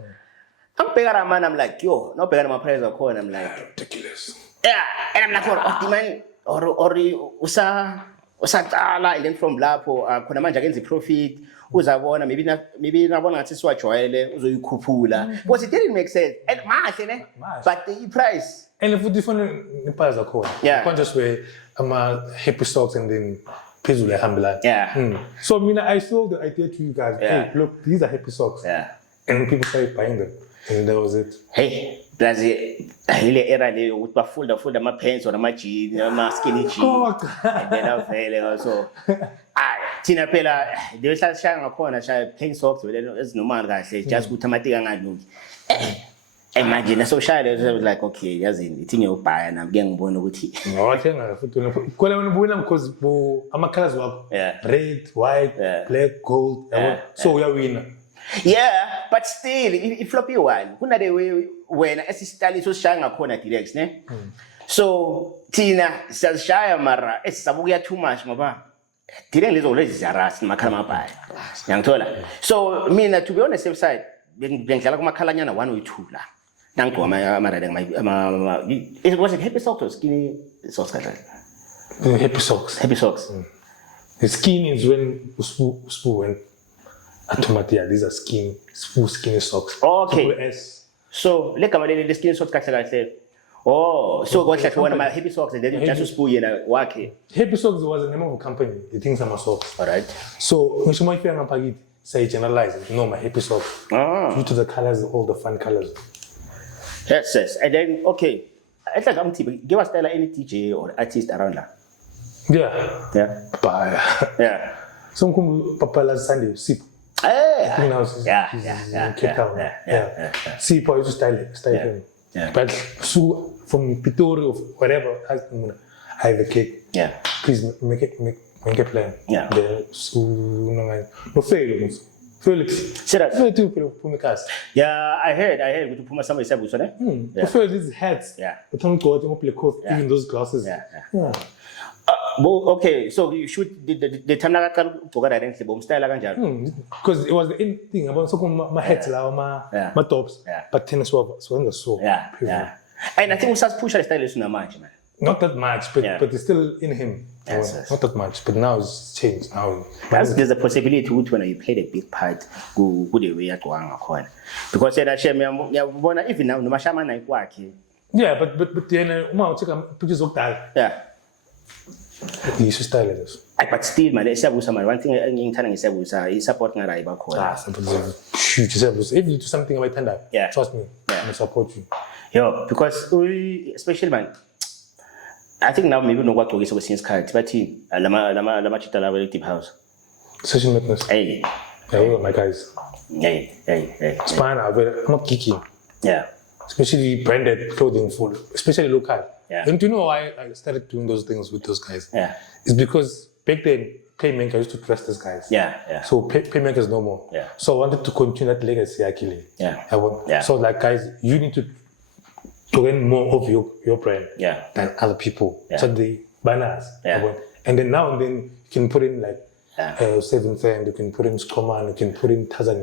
Nampeka man, I'm like, yo, no peka my price akho, I'm like Ridiculous. yeah, and I'm like, oh, demand or usa and then from lapho khona manje akenza profit uzabona maybe nabona ngathi siwajwayele uzoyikhuphula because it didn't make sense and mahle ne but the price and if we different impairs are called, you can't just wear happy socks and then phezulu ehambelana. Yeah. So I sold the idea to you guys. Hey, look, these are happy socks. Yeah. And people started buying them, and that was it. Hey, plus ile era le ukuthi bafolda ama pants or ama jeans ama skinny jeans and then avele also thina phela lehlala shaya ngakhona shaya plain socks ezinormal kahle just ukuthi amatika angalungi imagine so shaya was like okay yazini ithi ngiyobhaya nami ke ngibona ukuthi ngawathenga futhi khona wena ubona because ama colors wakho red, white, black, gold, so uyawina. Yeah, but still, if floppy one, kunade way when esistali so shaya ngakhona direct ne. So thina siyashaya mara esisabuya too much ngoba direct lezo already zaras makhala mabhaya. Ngiyangithola. So mina to be on the safe side, bengidlala kumakhalanyana 1 or 2 la. Nangigoma ama it was happy socks or skinny socks kanjani? Happy socks. Happy socks. The skinny is when uspu went automatically, these are skinny socks. Okay. So, look at the skinny socks. Oh, so what like one of my happy socks and then you just spoon work. Happy socks was the name of a company. The things are my socks. All right. So, when someone feels I'm pagid, say generalize it. No, my happy socks. Due to the colors, all the fun colors. Yes. And then, okay. It's like give us any DJ or artist around that. Yeah. Bye. Yeah. Some come Papa last Sunday, Sip. Yeah. Cape Town. Yeah. Sip, I used to style him. Yeah. But so from Pitori or whatever, I have a cake. Yeah. Please make a plan. Yeah. So no failures. Felix. Yeah, I heard. We put some examples, right? Prefer these hats. Yeah. But don't go to play coat, even those glasses. Yeah. Okay, so you shoot the time I can go ahead and style because it was the in thing about so my hats, my tops, but tennis was on the so. Yeah. And I think we start pushing style is not much, man. Not that much, but it's still in him. Yes. Not that much, but now it's changed. Now there's a possibility when you played a big part, go the way at one corner. Because that shame, even now, no Mashama night work. Yeah, but then pictures of that. Yeah. You should style it. But still, man, one thing in telling is supporting a rival. Huge. If you do something about tender, trust me, I support you. Yeah, because especially man, I think now maybe no what to get over since card, but lama chita la relative house. Session madness. Hey. Yeah, my guys. Hey. Spine, I'm not geeky. Yeah. Especially branded clothing for, especially local. Yeah. And do you know why I started doing those things with those guys? Yeah. It's because back then, Playmaker used to trust those guys. Yeah. So Playmaker is no more. Yeah. So I wanted to continue that legacy, actually. Yeah. So like, guys, you need to gain more of your brand than other people. Yeah. So the banners. Yeah. And then now and then you can put in like 7th End, you can put in Skoman, you can put in Tazan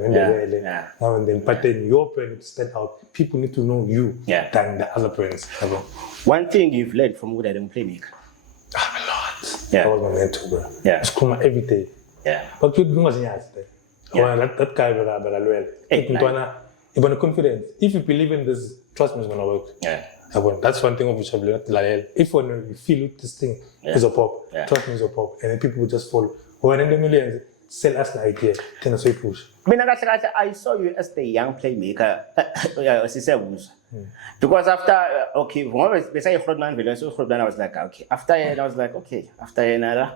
now and then. But then your brand needs to stand out. People need to know you than the other brands. One thing you've learned from Wood and Playmaker? A lot. Yeah. That was my mentor, bro. Yeah. Skoma every day. Yeah. But you do that guy, well. Even confidence. If you believe in this, trust me, it's gonna work. Yeah. That's one thing of which I've learned. If when you feel this thing is a pop, trust me, it's a pop, and then people will just follow. When in the millions, sell us the idea, then I push. I saw you as the young Playmaker, because after I was like, okay. After I was like, okay. After another,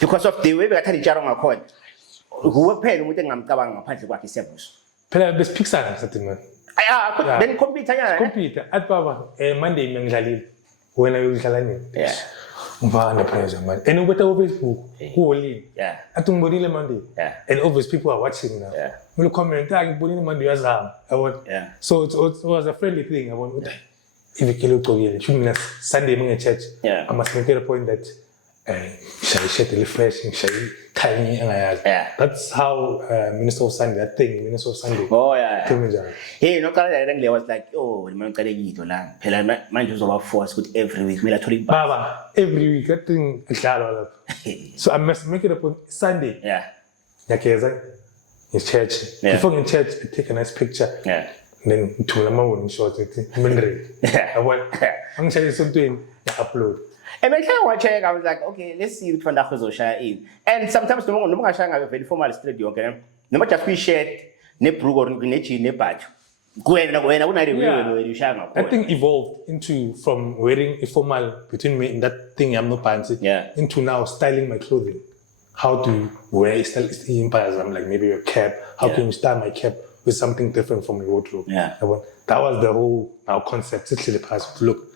because of the way we got each other on a court, who were paying with them, I'm punching what he said. But this Pixar, something man. Then compete. At Baba, Monday, when I was telling you. Under pressure, man. And over Facebook, who Yeah. I think Monday Monday. Yeah. And obviously people are watching now. Yeah. We'll comment, Monday as I want. Yeah. So it was a friendly thing. I want if you kill it, should mean Sunday in church. Yeah. I must make it a point that shall share the refreshing, shall tiny and Yeah. That's how Minister of Sunday, that thing, Minister of Sunday. Oh yeah. Tell me that. Hey, no I was like, oh, man was force good every week. Baba, every week that thing is all up. So I must make it a point Sunday. Yeah. In church. Yeah. Before in church, I take a nice picture. Yeah. Then to my mom short it. Yeah. I want I'm saying something upload. And when I check, I was like, okay, let's see which one that was share in. And sometimes the moment I share very formal studio, okay? No matter if we share ne prugo ne chi ne patch. That thing evolved into from wearing a formal between me and that thing I'm not fancy. Yeah. Into now styling my clothing. How to wear style empires. I'm like maybe a cap. How can you style my cap with something different from my wardrobe? Yeah. That was the whole concept. It's the past. Look,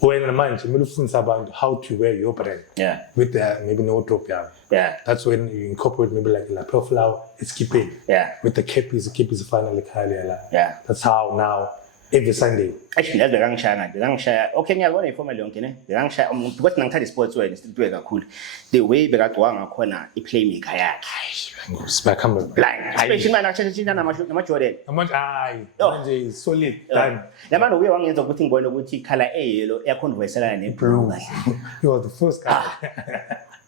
when in the mind, you look about how to wear your brand. Yeah. With maybe no wardrobe. Yeah. Yeah. That's when you incorporate maybe like lapel flower. It's keeping. Yeah. With the keep is finally yeah. That's how now every Sunday. Actually, that's the gang share. Okay, I want to inform you, okay? The gang share. Because nang tadi sports way, still doing cool. The way we got to one corner, a playmaker. Yeah. Blind. Especially when actually na machore. Aye. Solid. Done. The man we want to putting boy logo color yellow. Air converse and blue. You are the first guy.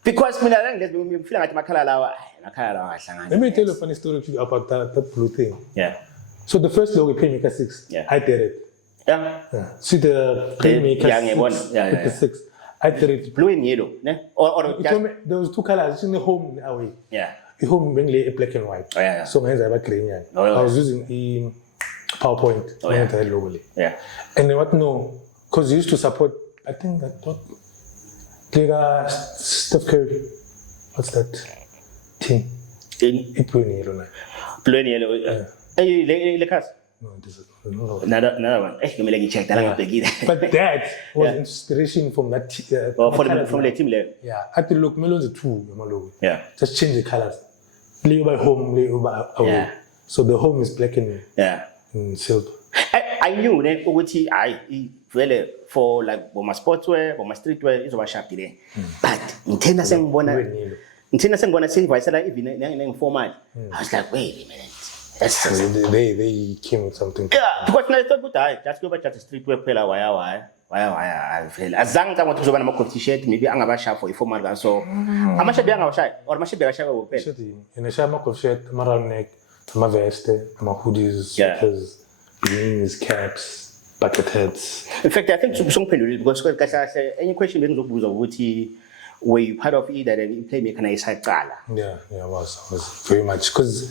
Because when I feel like my color lawa. Let me tell you a funny story about that blue thing. Yeah. So the first logo Playmaker 6, yeah. I did it. Yeah. See the Playmaker 6, yeah. 6. I did it. Blue and yellow. Or there was two colors in the home away. Yeah. The home mainly black and white. Oh, yeah. So mine's about green. I was using the PowerPoint. Oh, yeah. Logo. Yeah. And then what no, because you used to support, I think that what Steph Curry. What's that team? Blue and yellow. Blue and yellow. Yeah. Lakers? No, this is another one. Let me check that. But that was inspiration from that from the team level. Yeah. I had to look melons two logo. Yeah. Just change the colors. Lay by home, lay by away. Yeah. So the home is black and silver. I knew that I really for like my sportswear, my streetwear is over sharp today. But in saying even formal. I was like, wait a minute. So they came with something. Yeah, because I thought good just go back to the streetwear player why I feel as long as I want to go on a competition, maybe I'm about sharp for a formal so I'm not sure being outside or must be a shower open. In a shamak of shirt, my round neck, my vest, my hoodies, sweaters, beanies, caps, bucket hats. In fact, I think some people because I say any question being looked at were you part of either and Playmaker and side color? Yeah, I was very much because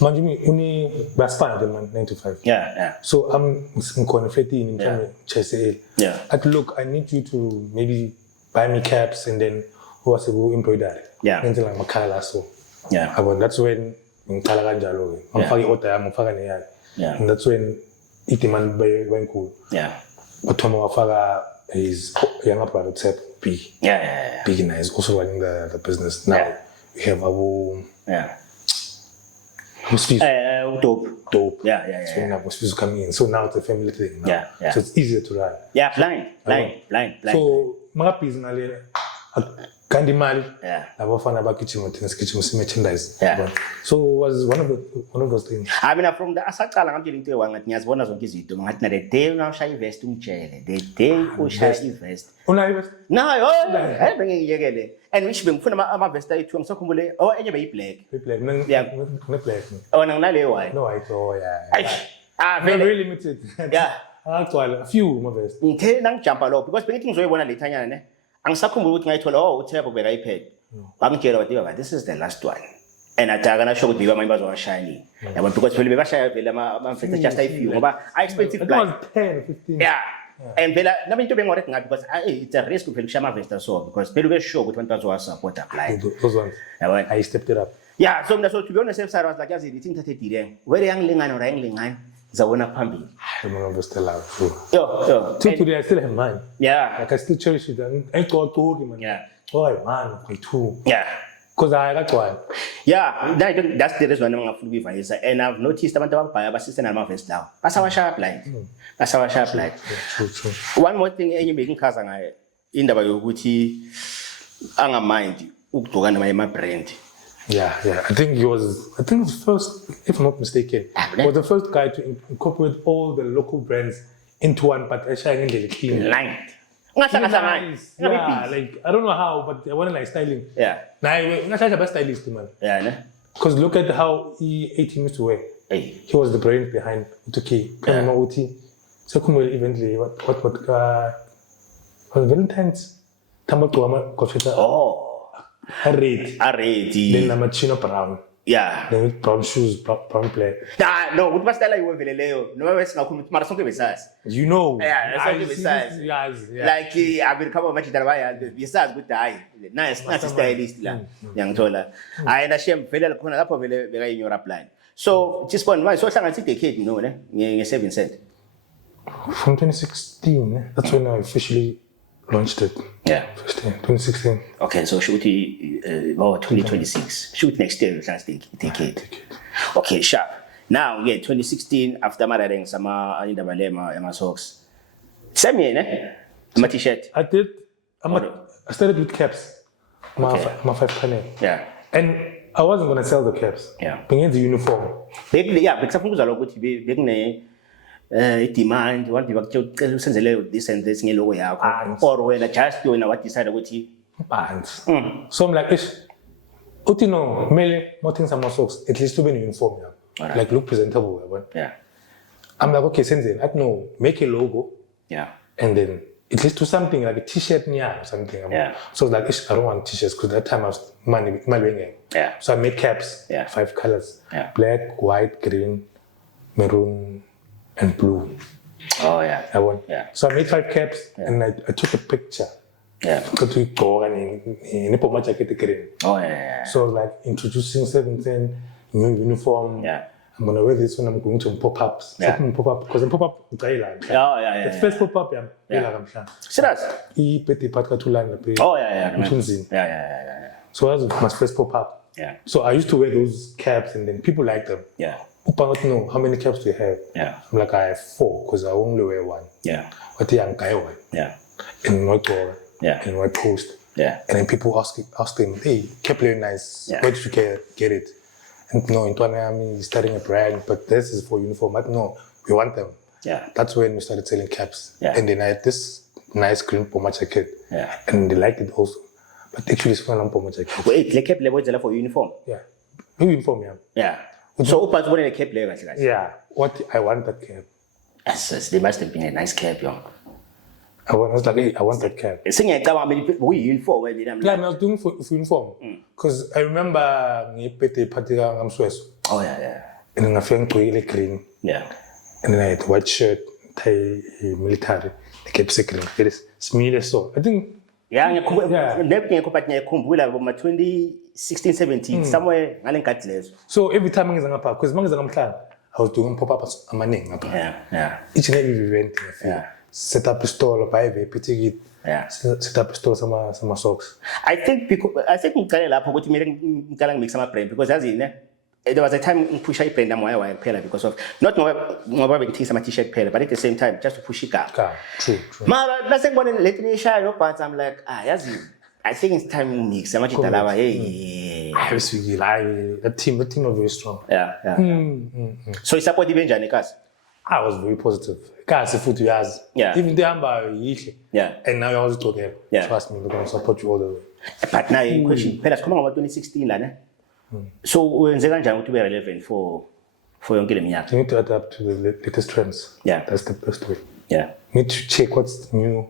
Manjumi only Baspana the man 9 to 5. Yeah. So I'm conflicting in Chelsea. Yeah. Look, I need you to maybe buy me caps and then who was able to embroider. Yeah. Until like Makala so. Yeah. That's when in Kalagajalo. I'm fagi ota, I'm fagi yeah. And that's when Itiman by cool. Yeah. Otomo Wafaga is younger private set big. Yeah. Big and is also running the business. Now we have our dope. Yeah. So when Hospice coming in. So now it's a family thing. Now. Yeah. So it's easier to run. Yeah, blind. So mga business kandi mali. Yeah. Abafana bakitching merchandise. Yeah. So it was one of those things. I mean from the asaqala ngamtshela into ewangathi ngiyazibona zonke izinto ngathi na the day unashaya ivest ungitshele the day ushaya ivest. Unayo ivest? Nayo. Hayi bengiyekele. And which bengifuna ama vest ayithu ngisakhumbule enye beyi black. Black. Ne black. Nale white. No white yeah. Very limited. Yeah. Actually a few my vest. Ngithe nangijumpa lo because bengithi ngizoyibona lethanyana ne. Angisakhumbula ukuthi ngayithola uThebo beka iPad. Wangitshela wathi this is the last one. And ataka na show ukuthi bama bazowashayini. Yabo because phela bebashaya vele ama just a few ngoba I expensive like. It was 10 15. Yeah. And vela nabe into bengorek ngapi because it's a risk phela kushaya ama vesta so because phela be sure ukuthi abantu bazowa-support apply. Those ones. Yabo I stepped it up. Yeah, so to be honest, I was like, yazi ngithathe direng. Where yang lingana or yang lingana. zawona phambili. I remember still out. Yo. Till today, I still have mine. Yeah. Like I still cherish it. I got man. Yeah. Oh man, me too. Yeah. Because I got one. Yeah, that's the reason I'm going to be. And I've noticed that I'm buying a system and I'm face now. That's our sharp line. That's our sharp line. True. One more thing, and you making cars in the Bayoguti, I mind, my brand. Yeah. I think it was first, if I'm not mistaken, was the first guy to incorporate all the local brands into one, but actually in the team. Nice. Yeah, like I don't know how, but I want like styling. Yeah. Now I'm not a best stylist, man. Yeah, because look at how E18 used to wear. Hey. He was the brain behind Utuki. So come eventually what was Valentine's Tambatuama Kofita. Oh. I read. Then I'm a Chino Brown. Yeah. Then with brown shoes, brown player. No, what was that like with Veleo? No, it's not something besides. You know. Yeah, that's something besides. Like, I've been coming much that besides good eye. Nice stylist. Young Tola. I understand Vela Kona up in your upline. So, just one, why so long as it decade, no, 7 cent. From 2016, that's when I officially launched it. Yeah. 2016. Okay, so shoot 2026. Shoot next year, last decade. Okay, sharp. Now, 2016, after marrying some in the Balema, my socks. Same year, my t-shirt. I started with caps. My 5 panel. Yeah. And I wasn't going to sell the caps. Yeah. Bringing the uniform. Yeah, because some people are going demand what you this and this logo or when I just doing what decided with you. Bands. So I'm like, Utino, mele, mounting some socks, at least to be uniform. Right. Like look presentable. Yeah. I'm like, okay, send it. I don't know, make a logo. Yeah. And then at least do something like a t-shirt or something. Yeah. So like, I don't want t-shirts because that time I was money. Yeah. So I made caps. Yeah. 5 colors. Yeah. Black, white, green, maroon, and blue. Oh yeah. I won. Yeah. So I made 5 caps and I took a picture. Yeah. Got to go and put my jacket green. Oh yeah. So like introducing 17 new uniform. Yeah. I'm gonna wear this when I'm going to pop-ups. Yeah. Pop-up because in pop-up yeah. The first pop-up Serious? Oh yeah. So that was my first pop-up. Yeah. So I used to wear those caps and then people like them. Yeah. People want to know how many caps do you have? Yeah. I'm like, I have 4 because I only wear 1. Yeah. But the young guy one. Yeah. In my door. Yeah. In my post. Yeah. And then people ask him, hey, cap very nice. Yeah. Where did you get it? And no, in Tuanami, he's starting a brand, but this is for uniform. But no, we want them. Yeah. That's when we started selling caps. Yeah. And then I had this nice green Puma jacket. Yeah. And they liked it also. But actually, it's one Puma jacket. Wait, the cap level is for uniform? Yeah. Uniform, yeah. Yeah. So, open one in the cap level, guys. Yeah. What I want that cap. Yes, they must have been a nice cap, young. I was like, hey, I want that cap. Sing it, how many people we uniform? Yeah, I was doing for uniform. Because I remember I'm Swiss. Oh, yeah. And then I felt green. Yeah. And then I had white shirt, tie military. I kept second. It is smeared so. I think. Yeah, everything I 2016, 17, somewhere I didn't. So every time I was doing pop-ups. Yeah. Each and every event. Yeah. Set up a store, buy a petit. Yeah. Set up a store, some socks. I think make some brand because as in there was a time in push I brand my because of not more some t-shirt pair, but at the same time just to push it up. True. That's one let me share your parts. I'm like, I think it's time to mix some hey. I was really the team was very strong. Yeah. So you support the Benjanicas? I was very positive. Guys, food years. Yeah. Even the amber, yeah. And now I also told them, trust me, we're going to support you all the way. But now, question, Pelas, come on, 2016, so when they're going to be relevant for young Kilemiak. You need to adapt to the latest trends. Yeah. That's the best way. Yeah. You need to check what's new,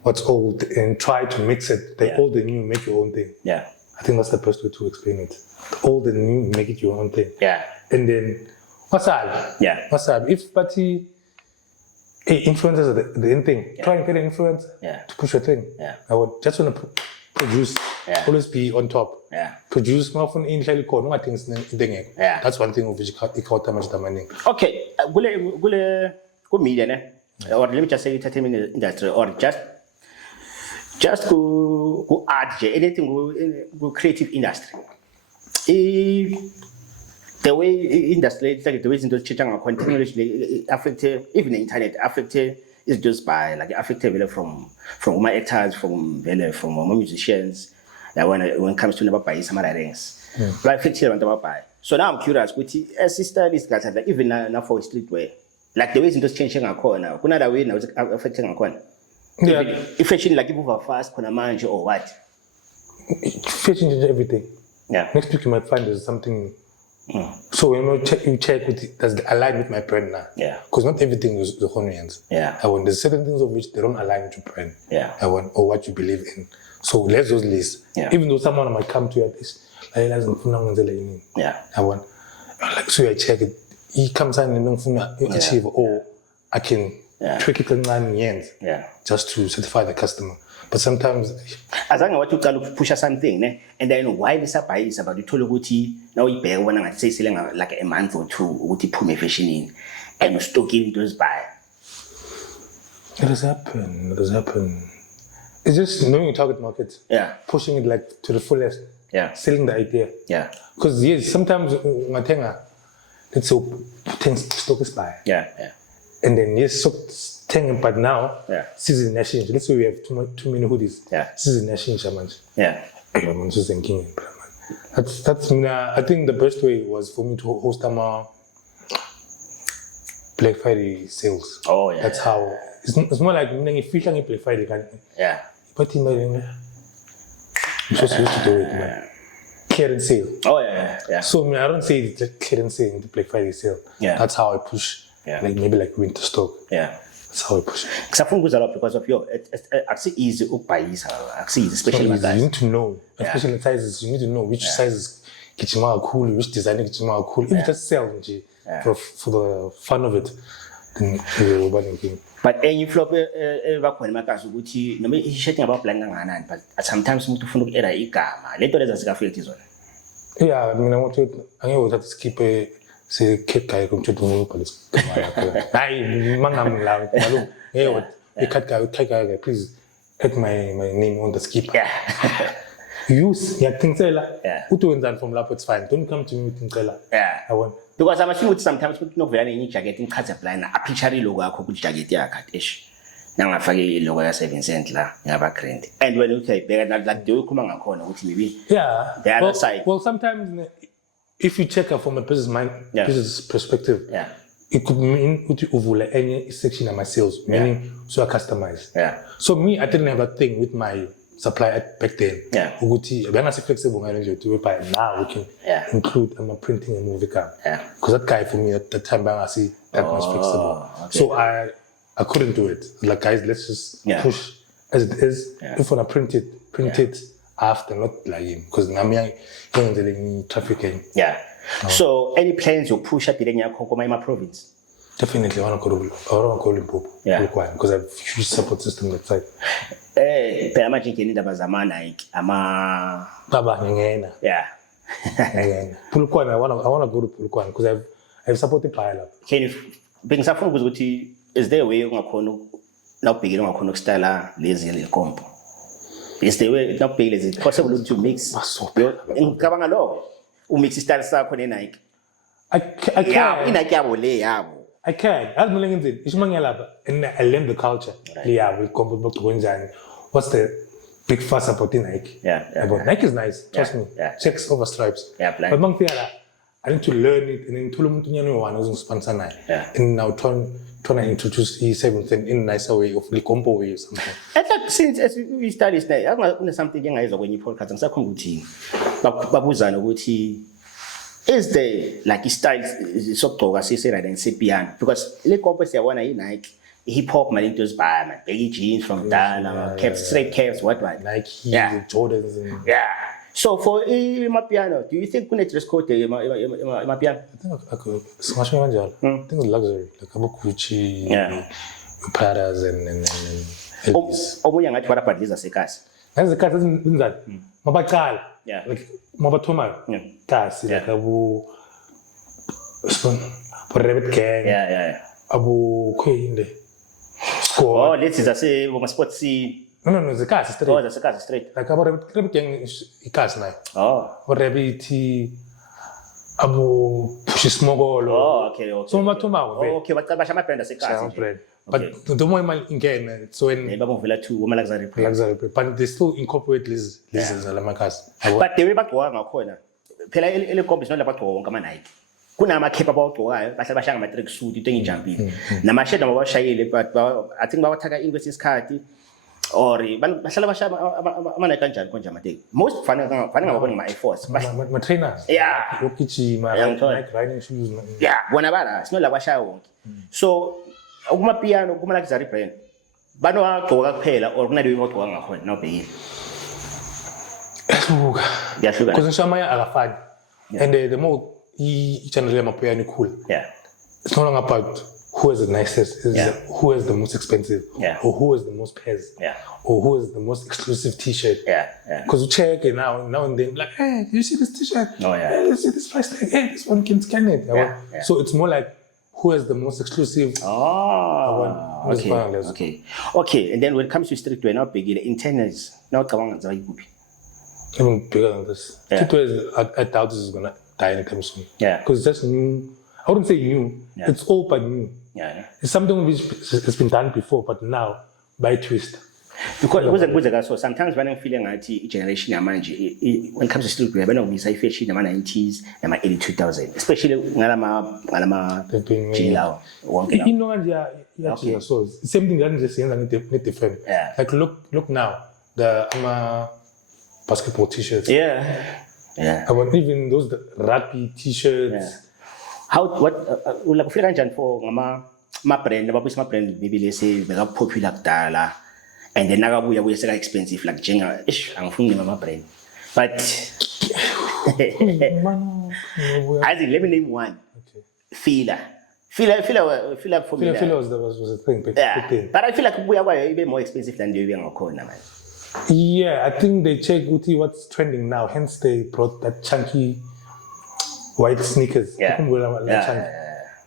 what's old, and try to mix it. The old and new, make your own thing. Yeah. I think that's the best way to explain it. The old and new, make it your own thing. Yeah. And then, what's up? Yeah. What's up? If party influencers the end thing, try and get an influencer to push your thing. Yeah. I would just want to produce, always be on top. Produce mawufuna inhlelo ikhona ungathengisi into engekho. That's one thing of which ikhawuta amajita amaningi. Okay, ku media ne, or let me just say entertainment industry, or just go art, anything go creative industry. The way industry, like the way into changing continuously affected, even the internet affected is just by like affected from my actors, from my musicians. That when it comes to never buy some other things, but affected when they buy. So now I'm curious, with as stylist guys, like even now for streetwear, like the ways into changing our corner, another way now affecting our corner. Yeah, if fashion like people are fast, corner manage or what? Fashion changes everything. Yeah. Next week you might find there's something. So when you check with it, does it align with my brand now? Yeah. Because not everything is the Honeyans. Yeah. There's certain things of which they don't align with your brand. Yeah. Or what you believe in. So let's just list. Yeah. Even though someone might come to you at this, yeah. Like so I check it. He comes in and achieve or I can trick it in 9 years. Yeah. Just to satisfy the customer. But sometimes as I want to push something, and then why this up is about the Tologuti now you pay when I say selling like a month or two with pume fashion in and stocking those buy. It does happen. It's just knowing your target market. Yeah. Pushing it like to the fullest. Yeah. Selling the idea. Yeah. Because yes, sometimes let's say stock is buy. Yeah. And then yes, but now season change. Let's say we have too many hoodies. Yeah. Season change, man. Yeah. I'm just thinking. That's I think the best way was for me to host some Black Friday sales. Oh yeah. That's how it's more like if you can Black Friday. Yeah. But I'm just used to do it, man. Clearance sale. Oh yeah. So I don't say it's like clearance sale in the Black Friday sale. Yeah. That's how I push. Yeah. Like maybe like winter stock. Yeah. That's how I push it. Because I think a lot because of your it's easy to buy especially you need to know, especially the sizes. You need to know which sizes get you cool, which design get you cool. If you just sell for the fun of it, then you're buying. But any flop bakhona makazi ukuthi noma ishetting about plan kanganani but sometimes umuntu ufuna ukera igama lento leza zikafelt izona. Yeah, mina ngothe angeke uthathe skip se kid guy komthetho ngibhalisa igama lakho. Hayi mangamlawo malo ngeke icut guy please add my name on the skip. Yeah. Use ngiyathingisela uthi wenzani from lapho it's fine. Don't come to me with ngicela. Yeah. I want because I'm assuming sometimes kuthi nokuvela nenye jacket ngikhathe blind a picture logo yakho ku jacket yakhe ish. Nangafake logo ya 7 cent la ngaba grand. And when you say bheka like do ukhuluma ngakhona ukuthi maybe the other side. Well sometimes if you check out from a business perspective, it could mean uthi uvula any section of my sales, meaning so I customize. Yeah. So me I didn't have a thing with my supplier back then. Yeah. Ukuthi bengase flexible ngalo to buy now we can include printing and movie card. Yeah. Because that guy for me at that time bengase that much flexible. Okay. So I couldn't do it. Like guys, let's just push as it is. If you wanna print it after, not like him. Because nami yung trafficking. Yeah. So any plans you push at the Kokomaima province? Definitely I wanna go Limpopo. Yeah. Because I have a huge support system that side. Phela manje ngene indaba zama Nike ama baba ngena. Yeah. Polokwane I want to go to Polokwane because I've supported Pile. Can you bengisafuna ukuthi is there a way ungakhona la ubhekile ungakhona ukustyle lezi lekompo? Is there a way la ubhekile is it possible to mix? Ngicabanga lokho umix style sakho ne Nike. I can. Yeah, Nike yabo le yabo. I can. As my LinkedIn, it's and I learn the culture. Yeah, we come back to Wenjan. What's the big fuss about Nike? About Nike is nice. Trust me. Checks over stripes. Yeah, but Mang Tiara, I need to learn it and then Tulumuntunyano one was sponsor nine. And now trying to introduce E7 in a nicer way of Likompo way or something. I thought since as we study today, I'm not something young eyes when you podcast and second routine. Babuzana ukuthi is there like styles so toga say right and piano because le compose ya wana Nike hip hop man into buy man baggy jeans from Dana caps straight caps what Nike Jordans and so for my piano do you think kuna dress code my piano I think I could smash kanjalo I think it's luxury like Gucci Pradas and omunye ngathi warabhadliza sekasi ngazi sekasi inzalo mabaqala Yeah. Like Mabatoma. Kasi like Abu Rabbit Gang. Yeah. Abu Queen. Score. Oh, let's say we must spot see. No, it's a cast straight. Oh, that's a cast straight. Like Abu Rabbit Gang is cast now. Oh. Rabbit Abu Pushismogolo. Oh, okay. So Mabatoma. Oh, okay, but my friend is a cast. But the more again, so in luxury, but they still incorporate these Alamakas. But the way back to one corner, Pela Elecom is not about to go on Nike. Kuna capable to Basabashang matrix suit, you think jumping. Namasha was shy, but I think about Taka English card or Basalabasha Manakan Conjamate. Most fun about my force. My trainers. Yeah. Yokichi, my riding shoes. Yeah, Bonavara, it's not like Washa. So, Uma piano, Kuma like Zari Bano to a pale or not doing what one no pay. Yes, because Shamaya Arafat and the more each and every piano cool. Yeah, it's not long about who is the nicest, who is the most expensive, or who is the most pairs, or who is the most exclusive T-shirt. Because you check it now and then, like, hey, you see this T-shirt? Oh yeah. Hey, you see this price tag? Hey, this one can scan it. So it's more like who has the most exclusive. Oh, okay. And then when it comes to streetwear, now begin internals. Now come on, even bigger than this. Streetwear, I doubt this is gonna die anytime soon. Yeah. Because it's just new. I wouldn't say new. Yeah. It's all but new. Yeah. It's something which has been done before, but now by twist. Because so sometimes when I'm feeling like generation when it comes to streetwear, when I'm fashion in the 90s and early 2000s, especially Ngalama Chilao. You know, so same thing that just saying different. Yeah. Like look now, the basketball T-shirts. Yeah. I want even those rugby T-shirts. Yeah. What like for my brand, maybe let's say very popular dollar. And then Nagabuya was expensive, like Jenga. I'm finding my brand. But I think let me name one. Fila for me. Fila was a thing. But I feel like we are even more expensive than the young corner, man. Yeah, I think they check what's trending now. Hence, they brought that chunky white sneakers. Yeah.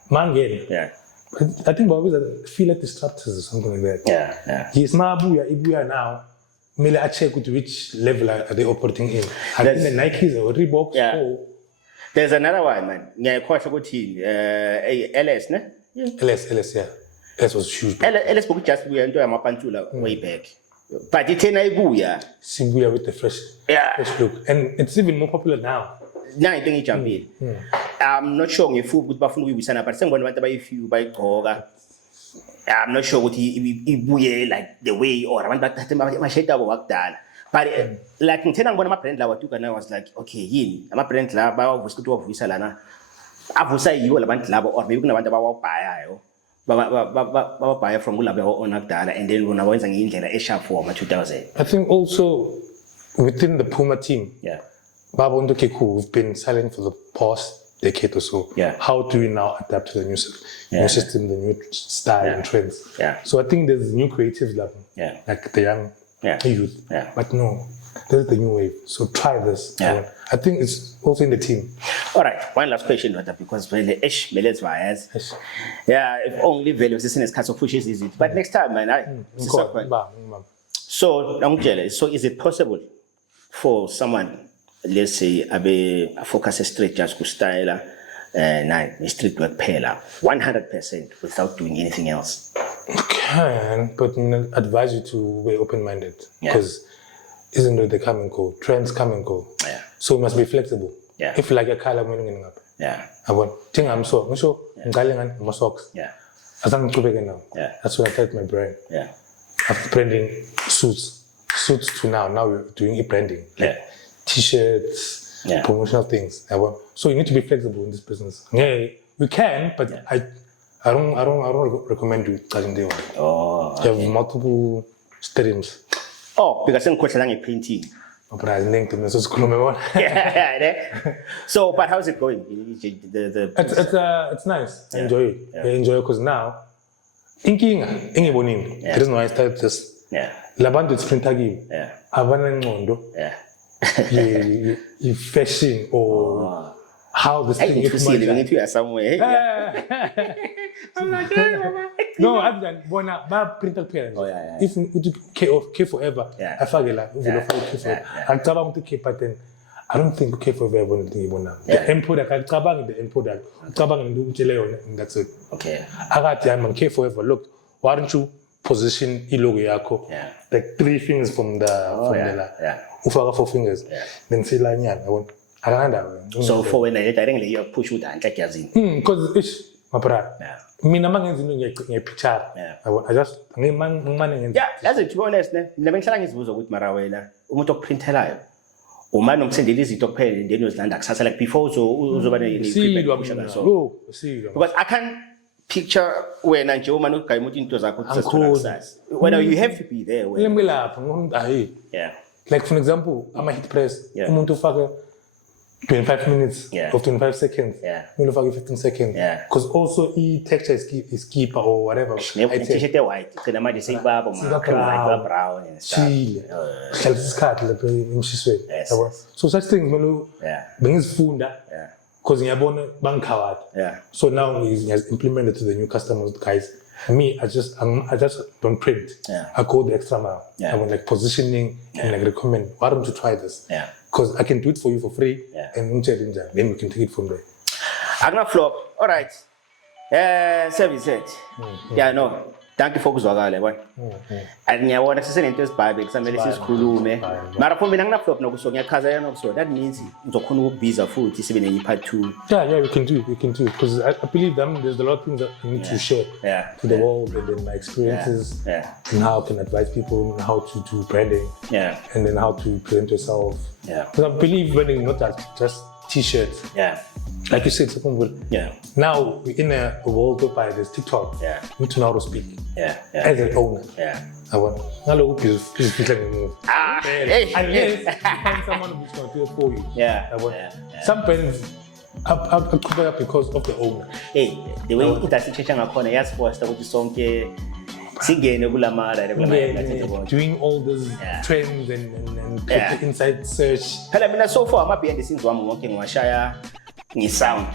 Mangen. Yeah. I think Bobby is Fila disruptors or something like that. Yeah. Yes, Ibuya now. Maybe I check with which level are they operating in. I think the Nikes or Reeboks. Yeah. There's another one, man. Yeah, quite a good team. LS, ne? Yeah. LS, yeah. LS was huge. LS book just we enjoy my pantula way back. But it's in Ibuya. Sibuya with the fresh look. And it's even more popular now. Now I think it's jumping. I'm not sure if food with Buffalo we sana, but someone want to buy if you buy Koga. I'm not sure what he like the way or I want that my shade work done. But like in Tenang, one of my friends I was like, okay, my friend lab was good to of Visalana. I would say you about lab or maybe want to buy from Ulabo on Agdala and then when I was in India, a sharp for 2000. I think also within the Puma team. Yeah. Babu Ndokeku, we've been silent for the past decade or so. Yeah. How do we now adapt to the new system, the new style and trends? Yeah. So I think there's new creatives like the young youth. Yeah. But no, there's the new wave. So try this. Yeah. I think it's also in the team. All right. One last question, because if only value is cut of pushes is it. But next time, man, so is it possible for someone, let's say, a focus straight just style a street work payla 100% without doing anything else? You can, but I advise you to be open-minded because isn't it they come and go? Trends come and go. Yeah. So you must be flexible. Yeah. If you like a color, I'm up. Yeah. I want thing I'm so I'm galing my socks. Yeah. As I'm now. Yeah. That's when I started my brand. Yeah. After branding suits to now we're doing e-branding. Like T-shirts, promotional things. So you need to be flexible in this business. Yeah, we can, but I don't recommend you starting day one. Oh. You have multiple streams. Oh, because I'm quite painting. So, but how's it going? It's nice. I enjoy it. I enjoy it because now, the reason why I started this, Labantu it's Printagi. Yeah. Avana Ngondo. Yeah. fashion or how this thing is money. Somewhere. I'm like, hey, mama. No, I've done one printed parents. If you K forever, I forget K forever. I'm talking to K pattern. I don't think K forever won't think about the end product. I'm talking the end product. I'm talking and that's it. Okay. I got the K forever. Look, why don't you position ilogo yako? Like 3 fingers from the ufaka 4 fingers. Then say la nyana. I want. So for when I directly you push with and check yazin. Because it's my brother. Mina mangenzi ngepicture. I just ngimane. Yeah, that's it. To be honest, never ngihlala ngizibuza ukuthi mara wena umuntu okuprintelayo umane umsendela izinto kuphela then uyozilanda kusasa like before uzoba ne-equipment so because I can't picture wena nje uma nogayima into zakho kusasa whether you have to be there yeah, like for example I'm a hit press umuntu ufaka 25 minutes of 25 seconds. We'll have 15 seconds. Because also texture is keeper or whatever. T-shirt white. Then I might say brown and stuff. So such things brings food. Because you have bank card. So now he has implemented to the new customers guys. Me, I just don't print. I go the extra mile. I want like positioning and like recommend. Why don't you try this? Because I can do it for you for free, and then we can take it from there. I'm not flop. All right. Service set. Yeah, no. Thank you for kuzwakala yabona. And ngiyabona sisenento esibhabe kusamele sisikhulume. Mara for mina ngina-flop nokusho ngiyachaza yana nokusho. That means uzokhona ukubhiza futhi sibe nenye part 2. Yeah, we can do. Because I believe there's a lot of things that we need to share to the world, and then my experiences, and how I can advise people on how to do branding, and then how to present yourself. Because I believe branding not just t-shirts. Like you said, now we're in a world whereby there's TikTok. You need to know how to speak. As an owner. I want. Unless you find someone who's going to do it for you. Some parents are because of the owner. Hey, the way it has situation akona yes forced ukuthi sonke singene kulamara doing all these trends and put the inside search. Phela mina so far ama behind the scenes wami wonke ngiwashaya ngisound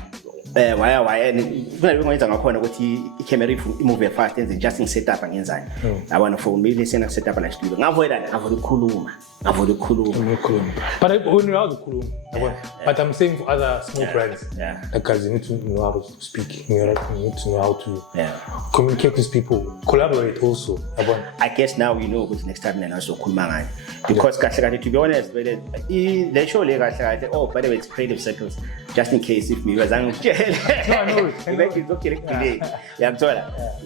why kunale ngoyenza ngakhona ukuthi i-camera imove fast enze just ngi-setup angenzani yabona for me lesena ku-setup la studio ngavoida ukukhuluma but when you have to kuluma but I'm saying for other small brands because you need to know how to speak, you need to know how to communicate with people, collaborate also. I guess now we know ukuthi next time nena sokhuluma ngani because kahle to be honest le show le kahle oh by the way it's creative circles just in case if me wazangi like it's okay delay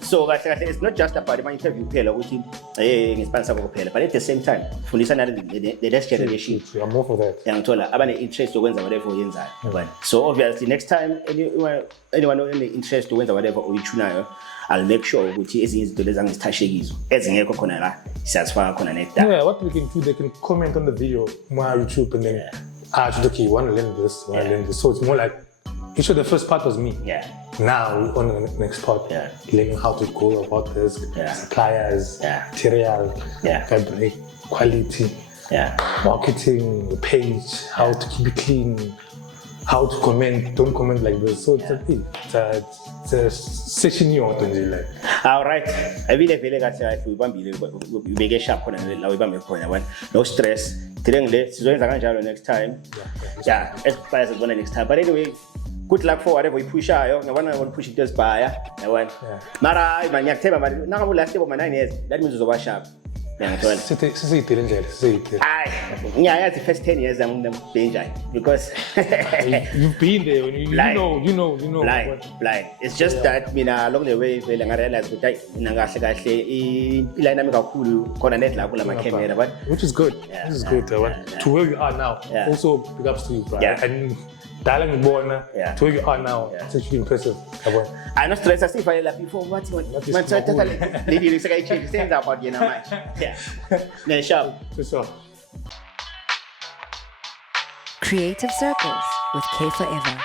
so kahle it's not just about my interview phela ukuthi ngisponsor kuphela but at the same time fundisa the next generation. I'm more for that. Ngithola abane interest ukwenza whatever uyenzayo. So obviously next time anyone in the interest ukwenza whatever uyithunayo I'll make sure ukuthi ezinye izinto lezi angizithashekizo ezingekho khona la siyazifaka khona next time. What we can do, they can comment on the video on YouTube and then okay, you want to learn this, so it's more like the first part was me. Now we're on the next part, learning how to go about this, suppliers, material, fabric, quality, marketing, the page, how to keep it clean, how to comment, don't comment like this. So it's a session you want to do like. All right. I will feel like we make a sharp no stress. Next time. As next time. But anyway, good luck for whatever we push out. I want to push it just by. Mara, now last 9 years. That means it's sharp. Yeah, the first 10 years I'm danger because you've been there. You know. Blind. It's just that along the way, I realized which is good. This is good. To where you are now. Also, big ups to you, bro. And darling born to where you are now. It's actually impressive. I'm not stressed as if I left before. What you want? Lady, looks like I changed things about you now. Yeah. Sure. Creative Circles with K Forever.